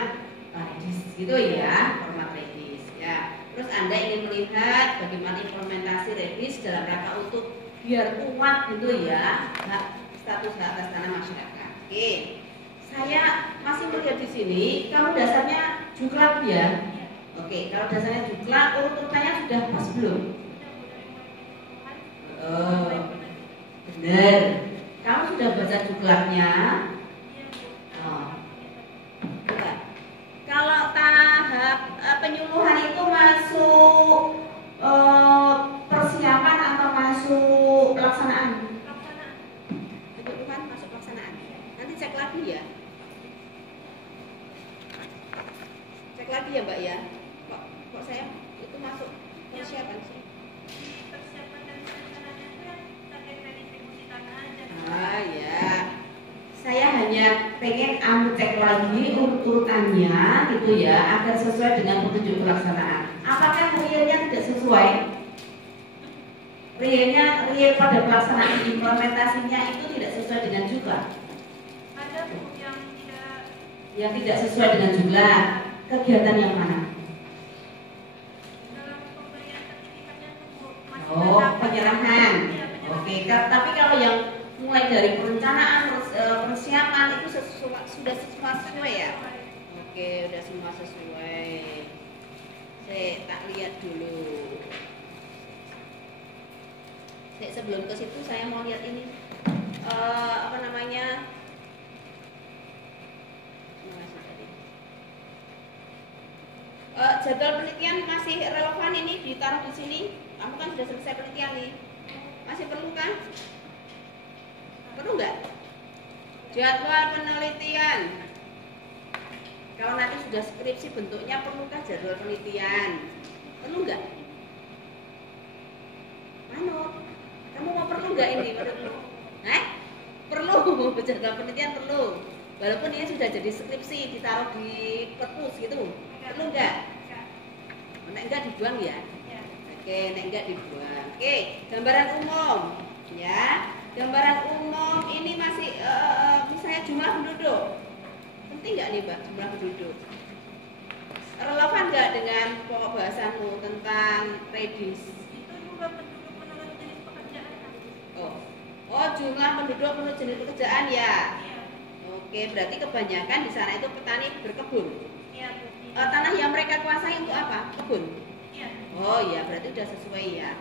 redis gitu ya, format redis ya. Terus Anda ingin melihat bagaimana implementasi redis dalam rangka untuk biar kuat gitu ya, status hak atas tanah masyarakat. Oke. Saya masih melihat di sini, kamu dasarnya juklak ya. Oke, kalau dasarnya juklak, urutannya sudah pas belum? Benar. Kamu sudah baca juklaknya? Bukan. Kalau tahap penyuluhan itu masuk persiapan atau masuk pelaksanaan? Penyuluhan masuk pelaksanaan. Nanti cek lagi ya. Cek lagi ya Mbak ya. Kok saya itu masuk persiapan sih? Persiapan dan perencanaannya itu yang terkait redistribusi tanah aja. Ah ya. Saya hanya pengen cek lagi urutannya gitu ya, agar sesuai dengan petunjuk pelaksanaan. Apakah realnya tidak sesuai? Real pada pelaksanaan implementasinya itu tidak sesuai dengan jumlah. Ada Yang tidak sesuai dengan jumlah. Kegiatan yang mana? dalam pemberian sertifikatnya itu masih Oh, ada penyerahan. Iya, penyerahan. Oke, tapi kalau yang mulai dari perencanaan, persiapan itu sudah semua sesuai ya? Oke, udah semua sesuai. Saya tak lihat dulu. Sebelum ke situ saya mau lihat ini apa namanya? Jadwal penelitian masih relevan ini ditaruh di sini. Kamu kan sudah selesai penelitian nih. Masih perlu kan? Perlu nggak? Jadwal penelitian. Kalau nanti sudah skripsi bentuknya perlukah jadwal penelitian? Perlu nggak? Manut. Kamu mau perlu nggak ini menurutmu? Perlu. Jadwal penelitian perlu. Walaupun ini sudah jadi skripsi ditaruh di perpus gitu. Perlu nggak? Nek enggak dibuang ya? Oke, nek enggak dibuang. Oke, gambaran umum ya. Gambaran umum ini masih misalnya jumlah penduduk. Penting nggak nih Mbak jumlah penduduk? Relevan nggak dengan pokok bahasanmu tentang redis? Itu juga penduduk menurut jenis pekerjaan. Oh jumlah penduduk menurut jenis pekerjaan ya. Iya. Oke, berarti kebanyakan di sana itu petani berkebun. Iya, Bu. Tanah yang mereka kuasai untuk apa? Kebun. Iya. Oh iya, berarti sudah sesuai ya.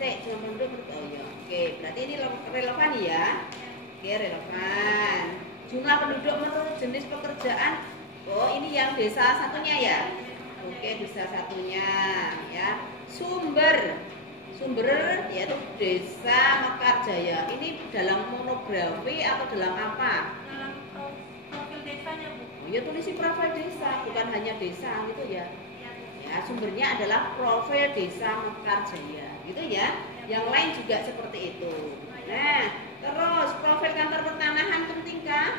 Jumlah penduduk. Oh iya. Oke, berarti ini relevan ya. Oke, relevan. Jumlah penduduk menurut jenis pekerjaan. Oh, ini yang desa satunya ya. Oke, desa satunya ya. Sumber yaitu Desa Mekarjaya. Ini dalam monografi atau dalam apa? Dalam profil desanya, Bu. Oh, ya tulisi profil desa, bukan hanya desa gitu ya. Iya. Ya, sumbernya adalah profil Desa Mekarjaya, gitu ya. Yang lain juga seperti itu. Nah, terus profil kantor pertanahan penting kah?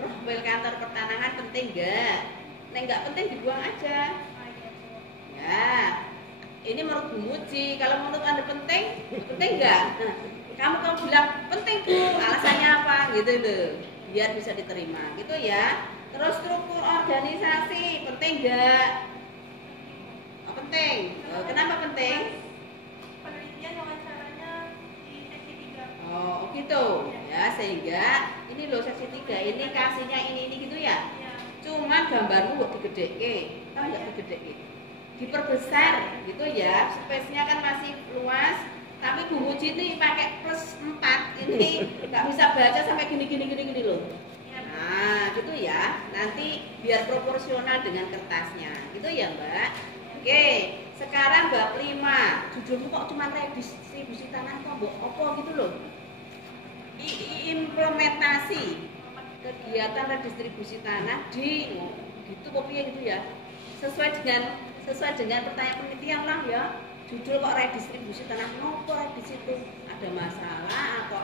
Profil kantor pertanahan penting enggak? Nek enggak penting dibuang aja. Ya. Ini menurut Bu Muji, kalau menurut Anda penting enggak? Kamu bilang penting Bu, alasannya apa? Gitu loh. Biar bisa diterima, gitu ya. Terus struktur organisasi penting enggak? Oh, penting. Kenapa penting? Penelitian wawancaranya di sesi 3. Oh, gitu. Ya, sehingga ini loh seksi 3, ini kasihnya ini gitu ya. Iya. Cuma gambarmu buat digedeke, kan enggak digedeke. Diperbesar gitu ya. Space-nya kan masih luas, tapi Bu Muji ini pakai +4. Ini enggak bisa baca sampai gini loh. Iya. Nah, gitu ya. Nanti biar proporsional dengan kertasnya. Gitu ya, Mbak. Oke, sekarang bab 5. Judulnya kok cuma redistribusi tanah kok mbok opo gitu loh. Implementasi kegiatan redistribusi tanah di gitu kopinya gitu ya. Sesuai dengan pertanyaan penelitian lah ya. Judul kok redistribusi tanah nopo di situ ada masalah atau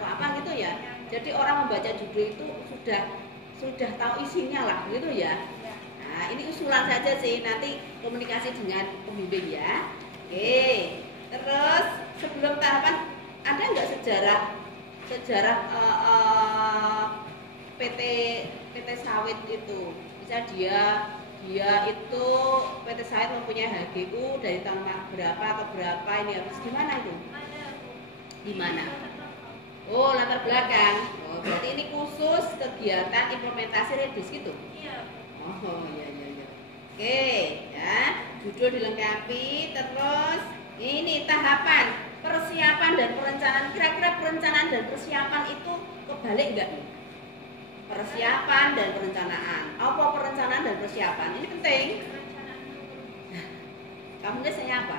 apa gitu ya. Jadi orang membaca judul itu sudah tahu isinya lah gitu ya. Nah, ini usulan saja sih, nanti komunikasi dengan pembimbing ya. Oke. Terus sebelum tahapan ada nggak sejarah PT sawit itu? Bisa dia itu PT sawit mempunyai HGU dari tahun berapa ke berapa, ini harus gimana itu? Di mana? Oh, latar belakang. Oh, berarti ini khusus kegiatan implementasi redis gitu? Iya. Oh, iya. Oke, ya. Judul dilengkapi, terus ini tahapan persiapan dan perencanaan. Kira-kira perencanaan dan persiapan itu kebalik enggak nih? Persiapan dan perencanaan. Apa perencanaan dan persiapan? Ini penting. Kamu biasanya apa?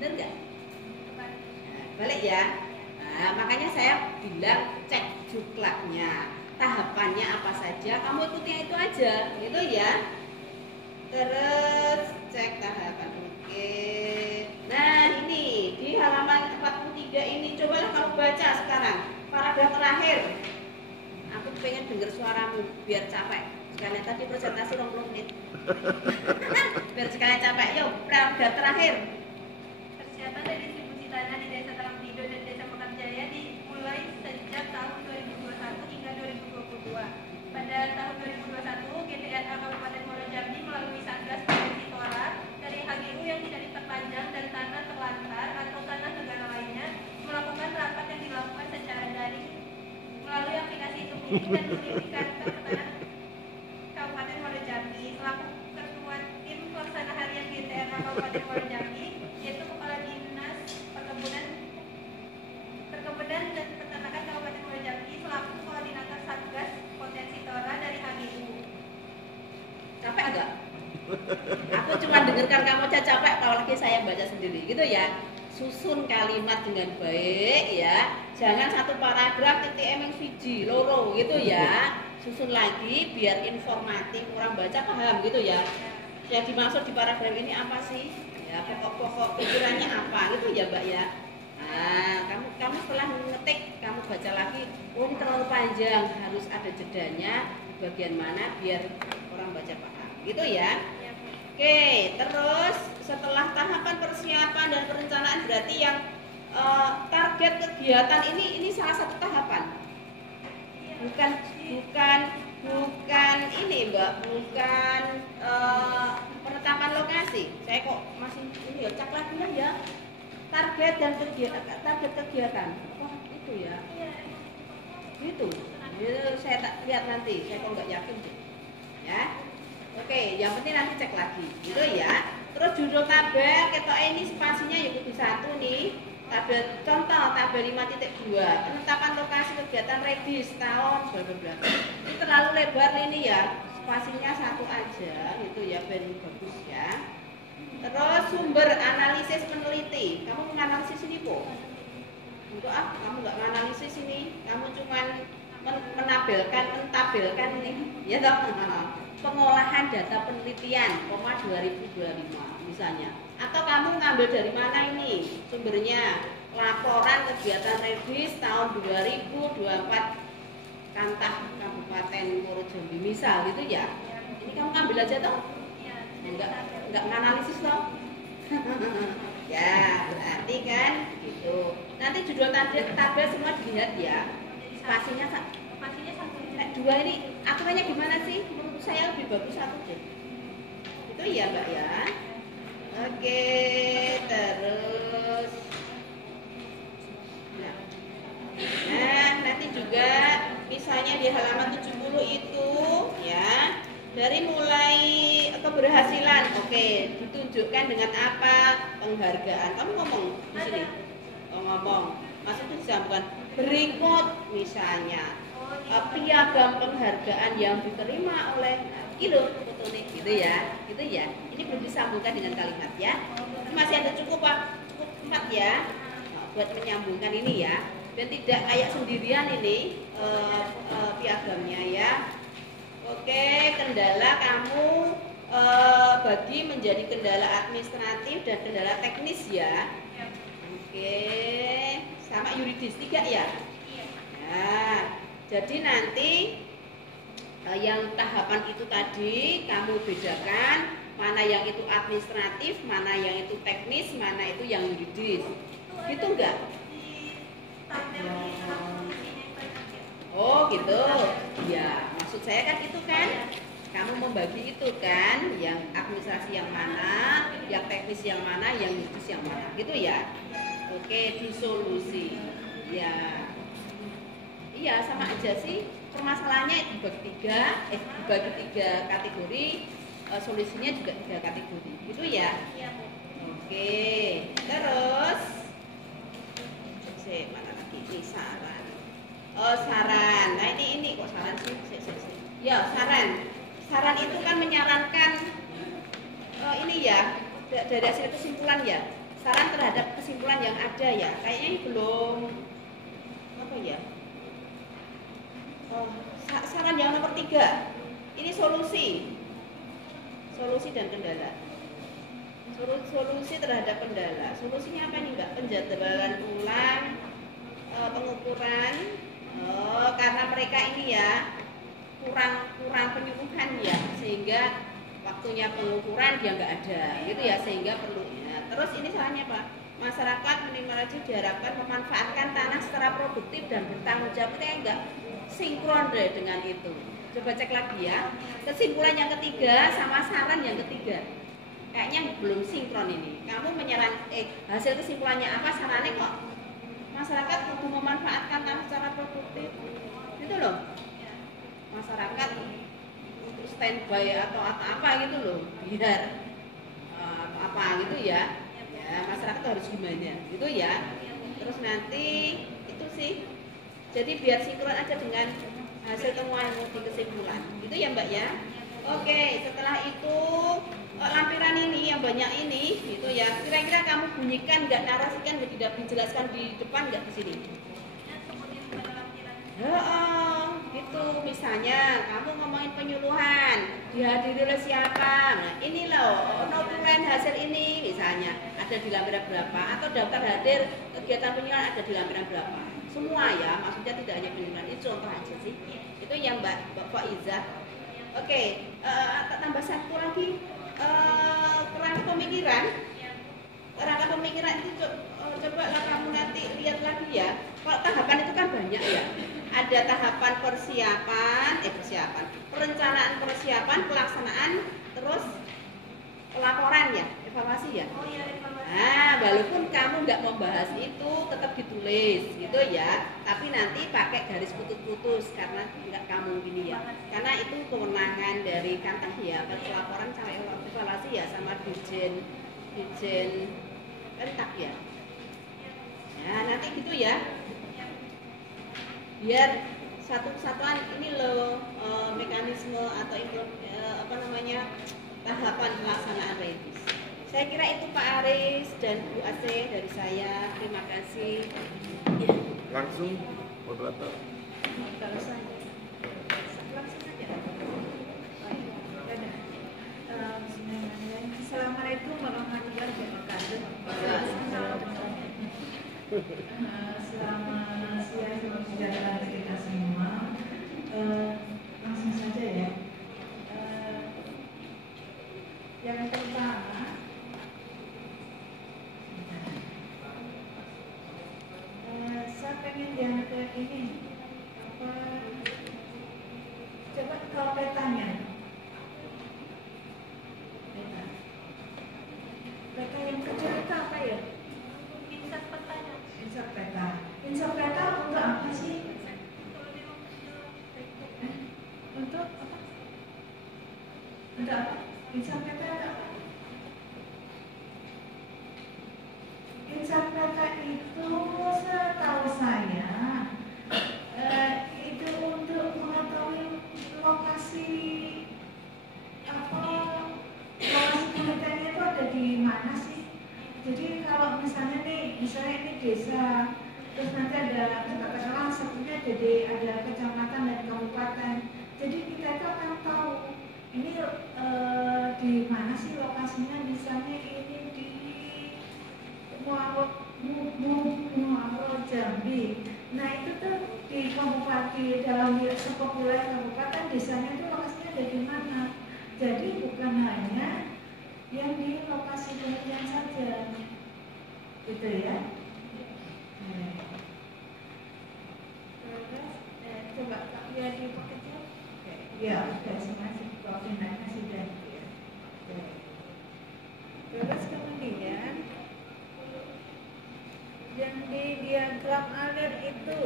Bener nggak? Nah, balik ya. Nah, makanya saya bilang cek juklaknya, tahapannya apa saja, kamu ikuti itu aja, gitu ya. Terus cek tahapan. Oke. Nah, ini di halaman 43 ini cobalah kamu baca sekarang paragraf terakhir. Aku pengen dengar suaramu biar capek. Sekalian tadi presentasi 20 menit. Biar sekalian capek. Yuk, paragraf terakhir. Persiapan redistribusi tanah di Desa Tarangpido dan Desa Mekarjaya dimulai sejak tahun 2021 hingga 2022. Pada tahun 2021, GTNA Kabupaten Muaro Jambi melalui Satgas Potensi Tora dari HGU yang tidak diperpanjang dan tanah terlantar atau tanah negara lainnya melakukan rapat yang dilakukan secara daring melalui aplikasi Hitung Mining dan Unifikan Pertanahan Kabupaten Muaro Jambi. Selaku ketua tim pelaksana harian GTNA Kabupaten Muaro Jambi, yaitu Kepala Dinas Perkebunan dan Peternakan Kabupaten Muaro Jambi selaku koordinator Satgas Potensi Tora dari HGU. Capek enggak? Aku cuma dengarkan kamu aja capek, apalagi saya baca sendiri gitu ya. Susun kalimat dengan baik ya. Jangan satu paragraf titik emeng siji loro gitu ya. Susun lagi biar informatif, orang baca paham gitu ya. Yang dimaksud di paragraf ini apa sih? Ya, pokok-pokok pikirannya apa gitu ya, Mbak ya. Nah, kamu setelah mengetik, kamu baca lagi, oh ini terlalu panjang, harus ada jedanya bagian mana biar orang baca paham. Gitu ya. Oke, terus setelah tahapan persiapan dan perencanaan berarti yang target kegiatan ini salah satu tahapan. Bukan ini Mbak, bukan penetapan lokasi. Saya kok masih ini ya, cek lagi lah ya. Target kegiatan. Apa itu ya? Gitu. Itu saya tak lihat nanti. Saya kok nggak yakin sih. Ya. Oke, yang penting nanti cek lagi. Gitu ya. Terus judul tabel, kita ini spasinya ya kudu 1 nih. Tabel contoh tabel 5.2 penetapan lokasi kegiatan redis tahun bla bla bla. Ini terlalu lebar ini ya, spasinya 1 aja gitu ya, biar bagus ya. Terus sumber analisis peneliti, kamu menganalisis ini po? Untuk kamu nggak menganalisis ini, kamu cuman mentabelkan ini ya toh. Pengolahan data penelitian, 2025 misalnya. Atau kamu ngambil dari mana ini sumbernya? Laporan kegiatan redis tahun 2024 Kantah Kabupaten Muaro Jambi misal gitu ya. Ini kamu ambil aja toh? Enggak menganalisis toh? Ya, berarti kan gitu. Nanti judul tabel semua dilihat ya. Spasinya 2 ini aturannya gimana sih? Menurut saya lebih bagus 1 deh. Itu ya Mbak ya. Oke, terus nah nanti juga misalnya di halaman 70 itu ya, dari mulai keberhasilan, oke, ditunjukkan dengan apa penghargaan. Kamu ngomong di sini, ngomong, maksudnya disambungkan berikut misalnya piagam penghargaan yang diterima oleh kilo fotonya gitu ya, ini belum disambungkan dengan kalimat ya. Masih ada cukup Pak, cukup 4 ya, buat menyambungkan ini ya, dan tidak kayak sendirian ini piagamnya ya. Oke, kendala kamu bagi menjadi kendala administratif dan kendala teknis ya. Oke, sama yuridis 3 ya. Nah, jadi nanti yang tahapan itu tadi kamu bedakan mana yang itu administratif, mana yang itu teknis, mana itu yang yuridis. Gitu enggak? Oh gitu. Ya, maksud saya kan itu kan kamu membagi itu kan, yang administrasi yang mana, yang teknis yang mana, yang yuridis yang mana, gitu ya. Oke, disolusi. Ya. Iya, sama aja sih. Permasalahannya dibagi tiga kategori, solusinya juga 3 kategori. Gitu ya. Oke. Terus mana lagi? Ini saran. Oh, saran. Nah, ini kok saran sih? Ya, saran. Saran itu kan menyarankan ini ya, dari hasil kesimpulan ya. Saran terhadap kesimpulan yang ada ya. Kayaknya ini belum apa ya? Saran yang nomor 3 ini solusi dan kendala. Solusi terhadap kendala. Solusinya apa nih Mbak? Penjadwalan ulang, pengukuran, karena mereka ini ya kurang penyuluhan ya, sehingga waktunya pengukuran dia nggak ada gitu ya, sehingga perlu ya. Terus ini salahnya Pak, masyarakat minimalisi diharapkan memanfaatkan tanah secara produktif dan bertanggung jawab. Itu enggak sinkron deh dengan itu. Coba cek lagi ya. Kesimpulan yang ketiga sama saran yang ketiga kayaknya belum sinkron ini. Kamu hasil kesimpulannya apa, sarannya kok masyarakat perlu memanfaatkan tanah secara produktif gitu loh. Masyarakat untuk standby atau apa gitu loh, biar apa gitu ya. Ya, masyarakat harus gimana gitu ya. Terus nanti itu sih, jadi biar sinkron aja dengan hasil temuan di kesimpulan gitu ya Mbak ya. Oke, setelah itu lampiran ini yang banyak ini gitu ya, kira-kira kamu bunyikan nggak, narasikan nggak, tidak dijelaskan di depan nggak di sini? Gitu. Misalnya kamu ngomongin penyuluhan, dihadiri oleh siapa? Nah ini loh, notulen hasil ini misalnya ada di lampiran berapa, atau daftar hadir kegiatan penyuluhan ada di lampiran berapa? Semua ya, maksudnya tidak hanya penyuluhan, itu contoh aja sih. Itu yang Mbak Faizah. Oke, tambah satu lagi, kerangka pemikiran. Kerangka pemikiran itu coba lah kamu nanti lihat lagi ya. Kalau tahapan itu kan banyak ya. Ada tahapan persiapan, perencanaan persiapan, pelaksanaan, terus pelaporan ya, evaluasi ya. Oh iya, evaluasi. Nah, walaupun kamu nggak membahas itu, tetap ditulis gitu ya. Tapi nanti pakai garis putus-putus karena nggak kamu gini ya. Karena itu kewenangan dari kantor ya, pelaporan sama evaluasi ya, sama Dirjen Rentak ya. Nah, nanti gitu ya. Biar satu kesatuan ini loh mekanisme atau tahapan pelaksanaan revisi. Saya kira itu Pak Aris dan Bu Aceh dari saya. Terima kasih. Ya. Langsung moderator. Kalau saya langsung saja. Assalamualaikum warahmatullahi wabarakatuh. Selamat siang, salam sejahtera bagi kita semua. Langsung saja ya. Yang pertama, saya pengen diangkat ini apa? Coba kalau petanya. Peta yang kecil itu apa ya? Insert petanya. Insert peta. Insert peta untuk apa sih? Untuk apa? Untuk apa? Insert peta untuk apa? Insert peta itu setahu saya mana sih? Jadi kalau misalnya ini desa, terus nanti ada katakanlah satunya jadi ada kecamatan dan kabupaten. Jadi kita itu akan tahu ini di mana sih lokasinya, misalnya ini di Muaro Jambi. Nah itu tuh di kabupaten, dalam sebuah wilayah kabupaten, desanya itu lokasinya ada di mana. Jadi bukan hanya yang di lokasi penelitian saja, gitu ya. Terus coba Kak lihat di kecil. Ya udah masih koordinasi dan ya. Terus kemudian yang di diagram alir itu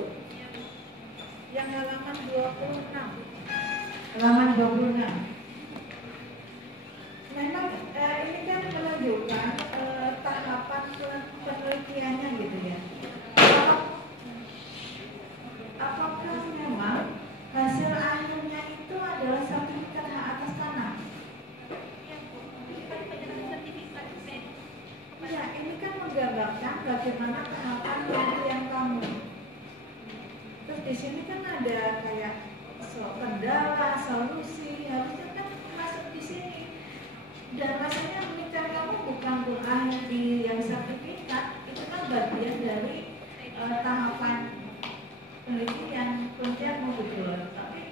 yang halaman 26. Halaman 26. Memang ini kan menunjukkan tahapan penelitiannya gitu ya. Apakah memang hasil akhirnya itu adalah sertifikat hak atas tanah? Ya, ini kan menggambarkan bagaimana tahapan penelitian kamu. Terus di sini kan ada kayak kendala, solusi, harusnya kan masuk di sini. Dan rasanya penelitian kamu bukan hanya di yang sertifikat, itu kan bagian dari tahapan penelitian mau gitu loh. Tapi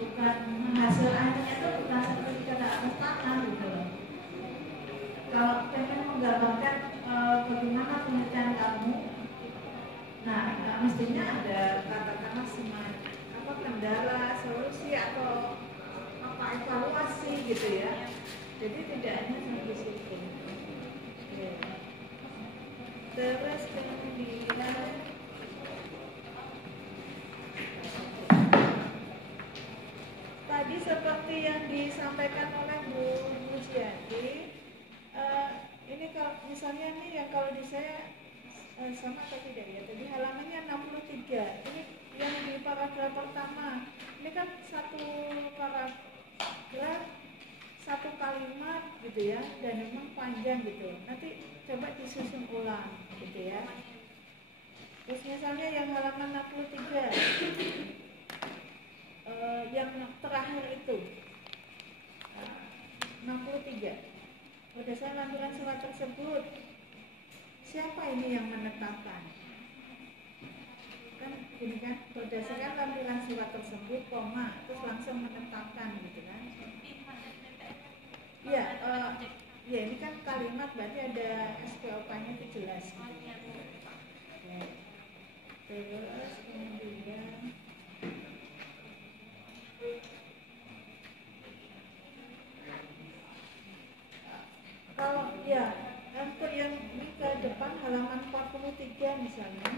bukan hasil akhirnya itu bukan sertifikat atas tanah gitu loh. Kalau pengen menggambarkan bagaimana penelitian kamu, nah mestinya ada katakanlah semacam kendala, solusi atau evaluasi gitu ya. Jadi tidak hanya sampai situ. Terus kemudian tadi seperti yang disampaikan oleh Bu Mujiati, ini kalau misalnya nih yang kalau di saya sama atau tidak ya, tadi halamannya 63. Ini yang di paragraf pertama. Ini kan satu paragraf, satu kalimat gitu ya, dan memang panjang gitu. Nanti coba disusun ulang gitu ya. Terus misalnya yang halaman 63, yang terakhir itu 63. Berdasarkan lampiran surat tersebut, siapa ini yang menetapkan? Kan gini kan, berdasarkan lampiran surat tersebut, koma, terus langsung menetapkan gitu kan. Ya, ya ini kan kalimat berarti ada SPOK-nya itu jelas gitu. Ya. Terus kemudian kalau ya untuk yang ini ke depan halaman 43 misalnya,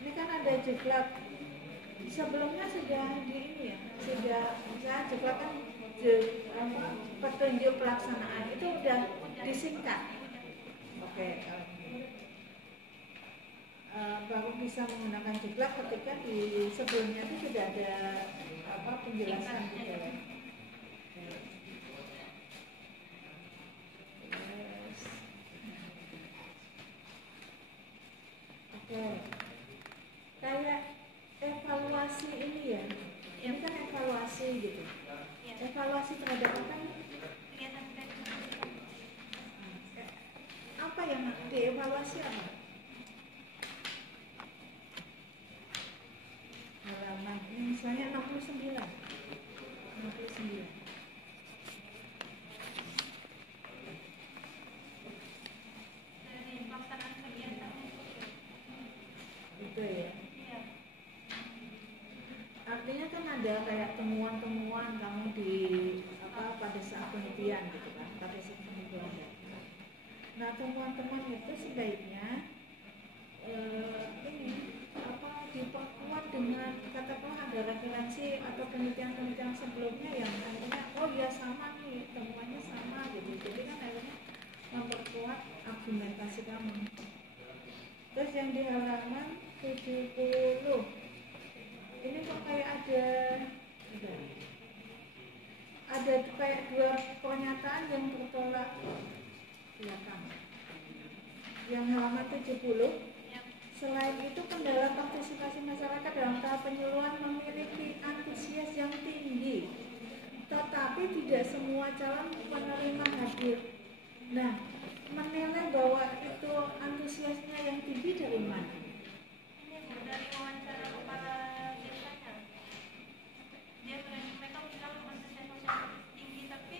ini kan ada jeklat. Sebelumnya sudah di ini ya, sudah misalnya jeklat kan petunjuk pelaksanaan itu udah disingkat. Oke. Baru bisa menggunakan jeklat ketika di sebelumnya itu sudah ada penjelasan gitu ya. Oke. Kayak evaluasi ini ya. Ini kan evaluasi gitu. Evaluasi terhadap apa? Apa yang dievaluasi apa? Halaman ini misalnya 69. Gitu ya. Artinya kan ada kayak temuan-temuan kamu di pada saat penelitian gitu kan, pada saat penelitian. Nah temuan-temuan itu sebaiknya diperkuat dengan katakanlah ada referensi atau penelitian-penelitian sebelumnya yang akhirnya oh ya sama nih, temuannya sama gitu. Jadi kan akhirnya memperkuat argumentasi kamu. Terus yang di halaman 70 ini kok kayak ada kayak dua pernyataan yang bertolak belakang. Yang halaman 70. Selain itu, kendala partisipasi masyarakat dalam tahap penyuluhan memiliki antusias yang tinggi, tetapi tidak semua calon penerima hadir. Nah, menilai bahwa itu antusiasnya yang tinggi dari mana? Ini dari wawancara kepala desanya. Mereka bilang antusias masyarakat tinggi, tapi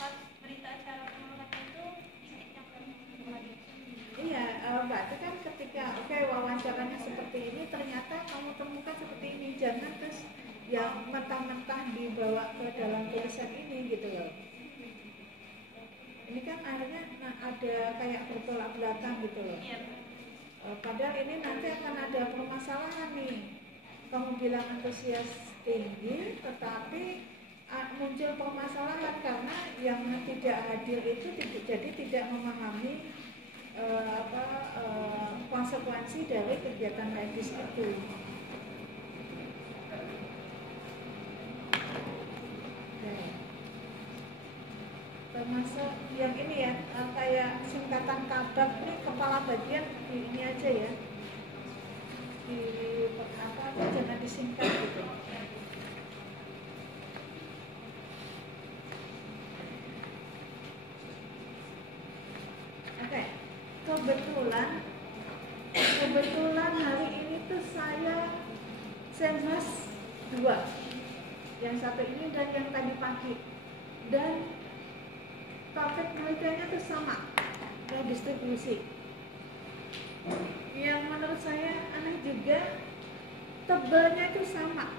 pas berita acara penurunan itu sedikit yang hadir. Iya, berarti kan ketika wawancaranya seperti ini, ternyata kamu temukan seperti ini, jangan terus yang mentah-mentah dibawa ke dalam tulisan ini gitu loh. Ini kan akhirnya ada kayak bertolak belakang gitu loh. Padahal ini nanti akan ada permasalahan nih. Kamu bilang antusias tinggi, tetapi muncul permasalahan karena yang tidak hadir itu jadi tidak memahami konsekuensi dari kegiatan medis itu. Termasuk yang ini ya, kayak singkatan kabak ini kepala bagian ini aja ya, di jangan disingkat gitu. Oke. Kebetulan hari ini tuh saya sensus 2, yang satu ini dan yang tadi pagi, dan topik penelitiannya tuh sama, redistribusi. Yang menurut saya aneh juga, tebalnya itu sama,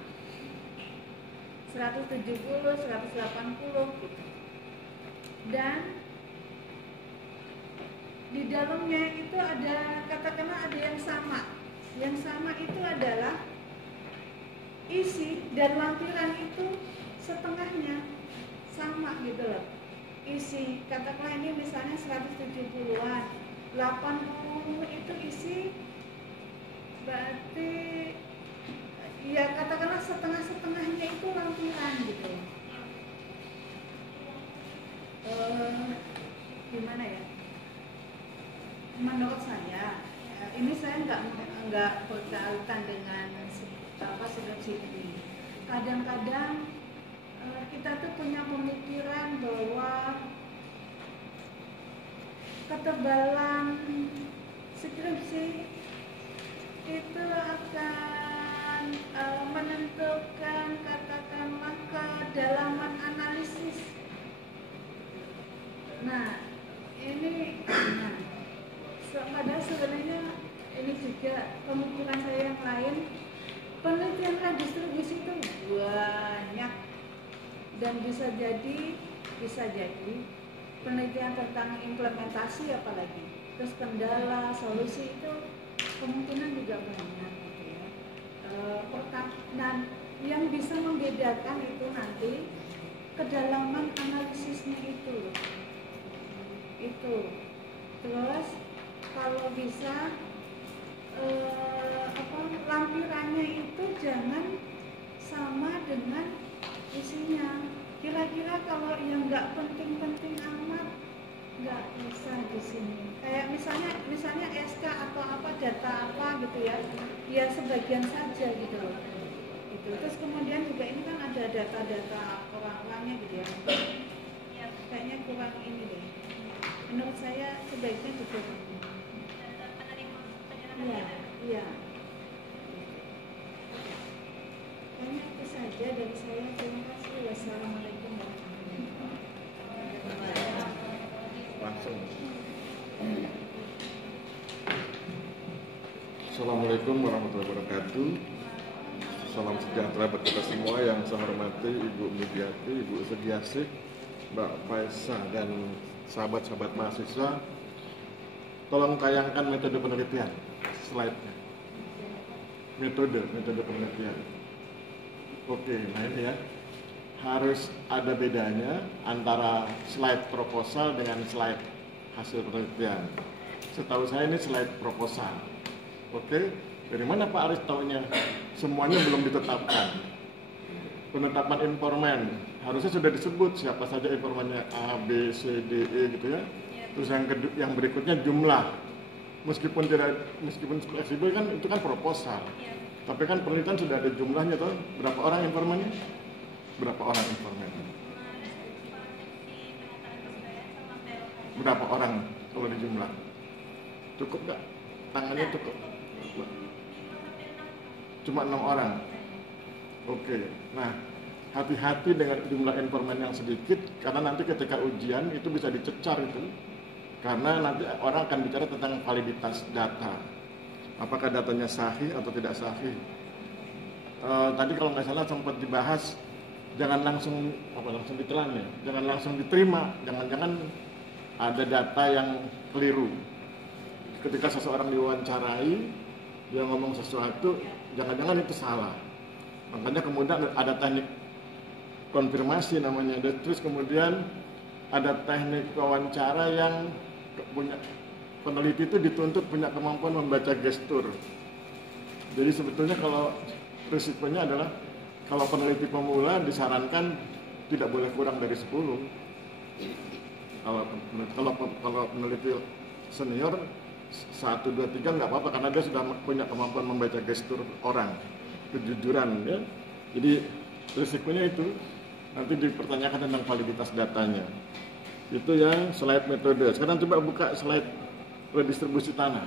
170, 180 gitu. Dan di dalamnya itu ada, katakanlah ada yang sama. Yang sama itu adalah isi dan lampiran itu setengahnya sama gitu loh. Isi, katakanlah ini misalnya 170-an, 80 itu isi, berarti ya katakanlah setengah-setengahnya itu lampiran gitu. Gimana ya? Menurut saya, ini saya nggak berkaitan dengan skripsi ini. Kadang-kadang kita tuh punya pemikiran bahwa ketebalan skripsi itu akan menentukan katakanlah kedalaman analisis. Nah, ini padahal sebenarnya ini juga pemikiran saya yang lain. Penelitian redistribusi itu banyak dan bisa jadi penelitian tentang implementasi apalagi, terus kendala, solusi itu kemungkinan juga banyak gitu ya. Dan yang bisa membedakan itu nanti kedalaman analisisnya itu. Terus kalau bisa lampirannya itu jangan sama dengan isinya. Kira-kira kalau yang nggak penting-penting amat nggak bisa di sini. Kayak misalnya SK atau apa data apa gitu ya, ya sebagian saja gitu loh. Terus kemudian juga ini kan ada data-data orang-orangnya gitu ya. Kayaknya kurang ini deh. Menurut saya sebaiknya juga Iya. Kayaknya itu saja dari saya. Terima kasih. Wassalamualaikum warahmatullahi wabarakatuh. Langsung. Assalamualaikum warahmatullahi wabarakatuh. Salam sejahtera buat kita semua yang saya hormati Ibu Midiati, Ibu Segiasih, Mbak Faisa, dan sahabat-sahabat mahasiswa. Tolong tayangkan metode penelitian, slide-nya. Metode penelitian. Oke, nah ini ya. Harus ada bedanya antara slide proposal dengan slide hasil penelitian. Setahu saya ini slide proposal. Oke, dari mana Pak Aris taunya? Semuanya belum ditetapkan. Penetapan informan harusnya sudah disebut siapa saja informannya A, B, C, D, E gitu ya. Terus yang berikutnya jumlah. Meskipun fleksibel kan itu kan proposal. Tapi kan penelitian sudah ada jumlahnya tuh. Berapa orang informannya? Berapa orang informannya? Berapa orang kalau dijumlah? Cukup nggak? Tangannya cukup? Cuma 6 orang. Oke. Nah, hati-hati dengan jumlah informan yang sedikit karena nanti ketika ujian itu bisa dicecar itu. Karena nanti orang akan bicara tentang validitas data. Apakah datanya sahih atau tidak sahih? Tadi kalau nggak salah sempat dibahas, jangan langsung ditelan ya, jangan langsung diterima, jangan-jangan ada data yang keliru. Ketika seseorang diwawancarai, dia ngomong sesuatu, jangan-jangan itu salah. Makanya kemudian ada teknik konfirmasi namanya, terus kemudian ada teknik wawancara yang peneliti itu dituntut punya kemampuan membaca gestur. Jadi sebetulnya kalau risikonya adalah kalau peneliti pemula disarankan tidak boleh kurang dari 10. Kalau peneliti senior 1, 2, 3 nggak apa-apa karena dia sudah punya kemampuan membaca gestur orang, kejujuran ya. Jadi risikonya itu nanti dipertanyakan tentang validitas datanya. Itu yang slide metode. Sekarang coba buka slide redistribusi tanah.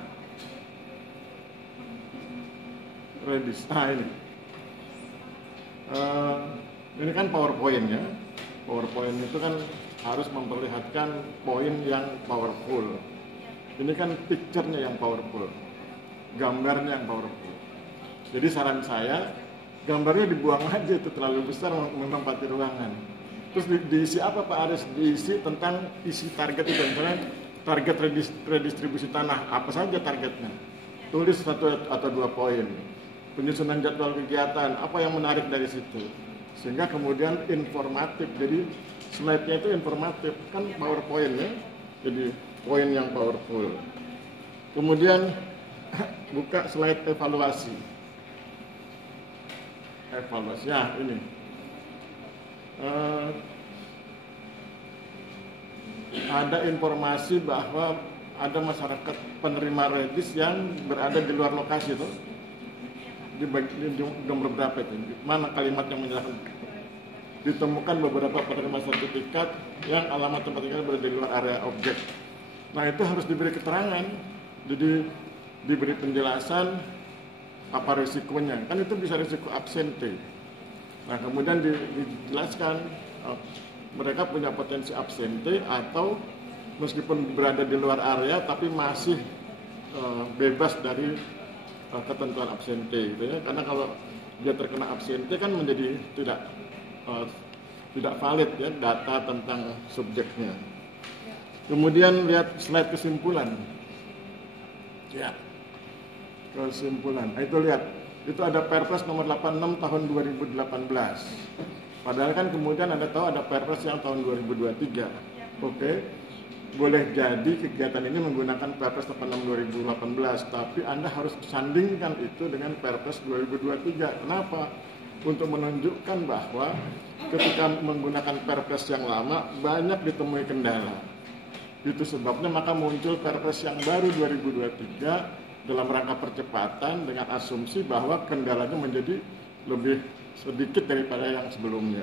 Ini kan PowerPoint ya. PowerPoint itu kan harus memperlihatkan poin yang powerful. Ini kan picture-nya yang powerful, gambarnya yang powerful. Jadi saran saya, gambarnya dibuang aja, itu terlalu besar menempati ruangan. Terus diisi apa Pak Aris? Diisi tentang isi target itu, misalnya target redistribusi tanah, apa saja targetnya. Tulis 1 atau 2 poin. Penyusunan jadwal kegiatan, apa yang menarik dari situ. Sehingga kemudian informatif, jadi slide-nya itu informatif, kan PowerPoint ya. Jadi poin yang powerful. Kemudian buka slide evaluasi. Ya ini. Ada informasi bahwa ada masyarakat penerima redis yang berada di luar lokasi itu. Di nomor berapa itu? Mana kalimat yang menjelaskan? Ditemukan beberapa penerima sertifikat yang alamat tempat tinggal berada di luar area objek. Nah itu harus diberi keterangan, jadi diberi penjelasan apa risikonya. Kan itu bisa risiko absente. Nah kemudian dijelaskan mereka punya potensi absente atau meskipun berada di luar area tapi masih bebas dari ketentuan absente gitu ya. Karena kalau dia terkena absente kan menjadi tidak valid ya data tentang subjeknya. Kemudian lihat slide kesimpulan. Ya. Kesimpulan. Nah, itu lihat. Itu ada Perpres nomor 86 tahun 2018. Padahal kan kemudian Anda tahu ada Perpres yang tahun 2023. Oke. Boleh jadi kegiatan ini menggunakan Perpres 86 2018, tapi Anda harus sandingkan itu dengan Perpres 2023. Kenapa? Untuk menunjukkan bahwa ketika menggunakan Perpres yang lama banyak ditemui kendala. Itu sebabnya maka muncul Perpres yang baru 2023 dalam rangka percepatan dengan asumsi bahwa kendalanya menjadi lebih sedikit daripada yang sebelumnya.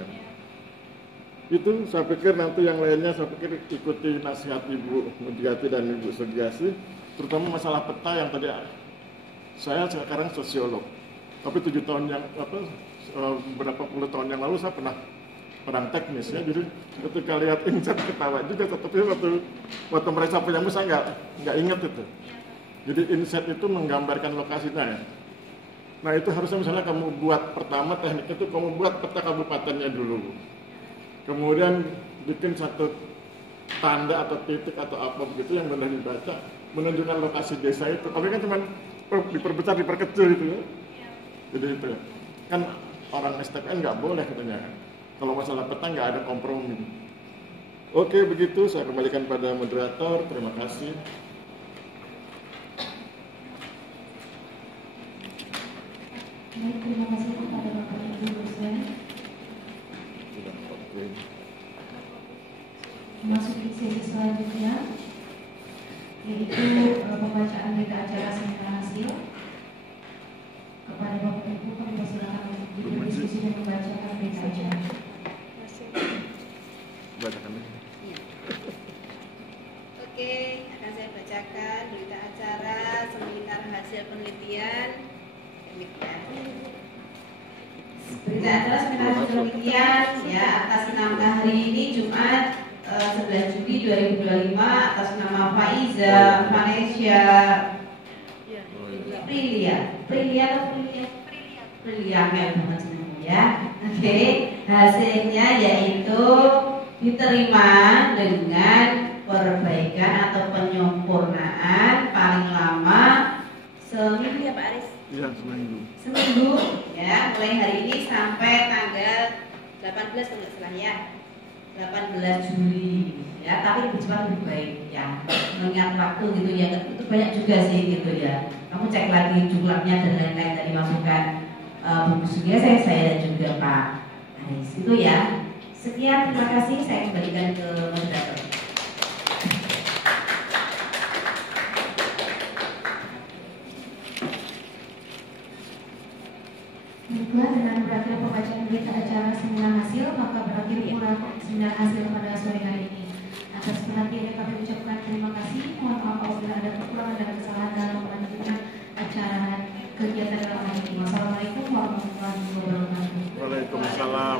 Itu saya pikir nanti yang lainnya saya pikir ikuti nasihat Ibu Mudyati dan Ibu Sugiasi, terutama masalah peta yang tadi saya sekarang sosiolog. Tapi 7 tahun yang berapa puluh tahun yang lalu saya pernah perang teknis ya. Jadi ketika lihat insert ketawa juga, tapi waktu mereka punya saya nggak ingat itu. Jadi inset itu menggambarkan lokasinya ya. Nah itu harusnya misalnya kamu buat pertama teknik itu kamu buat peta kabupatennya dulu. Kemudian bikin satu tanda atau titik atau apa begitu yang benar dibaca menunjukkan lokasi desa itu. Tapi kan cuma diperbesar diperkecil gitu ya. Jadi itu ya. Kan orang STPN nggak boleh katanya. Kalau masalah peta nggak ada kompromi. Oke begitu saya kembalikan pada moderator. Terima kasih. Baik, terima kasih kepada Bapak Ibu dosen. Masuk ke sesi selanjutnya. yaitu pembacaan berita acara seminar hasil. Kepada Bapak Ibu kami persilakan untuk berdiskusi dan membacakan berita acara. Bacakan deh. Oke, akan saya bacakan berita acara seminar hasil penelitian. Berita acara seminar hasil penelitian ya atas nama hari ini Jumat 11 Juli 2025 atas nama Faiza Malaysia Prilia banget ya. Oke, hasilnya yaitu diterima dengan perbaikan atau penyempurnaan paling lama seminggu ya Pak Aris? Iya, Seminggu ya, mulai hari ini sampai tanggal 18 kalau nggak salah ya, 18 Juli ya, tapi lebih cepat lebih baik ya, mengingat waktu gitu ya, itu banyak juga sih gitu ya. Kamu cek lagi jumlahnya dan lain-lain dari masukan Bu Sugia, saya dan juga Pak Aris itu ya. Sekian, terima kasih, saya kembalikan ke moderator. Baiklah, dengan berakhir pembacaan berita acara seminar hasil, maka berakhir pula seminar hasil pada sore hari ini. Atas perhatiannya kami ucapkan terima kasih. Mohon maaf apabila ada kekurangan dan kesalahan dalam melanjutkan acara kegiatan dalam hari ini. Wassalamualaikum warahmatullahi wabarakatuh. Waalaikumsalam.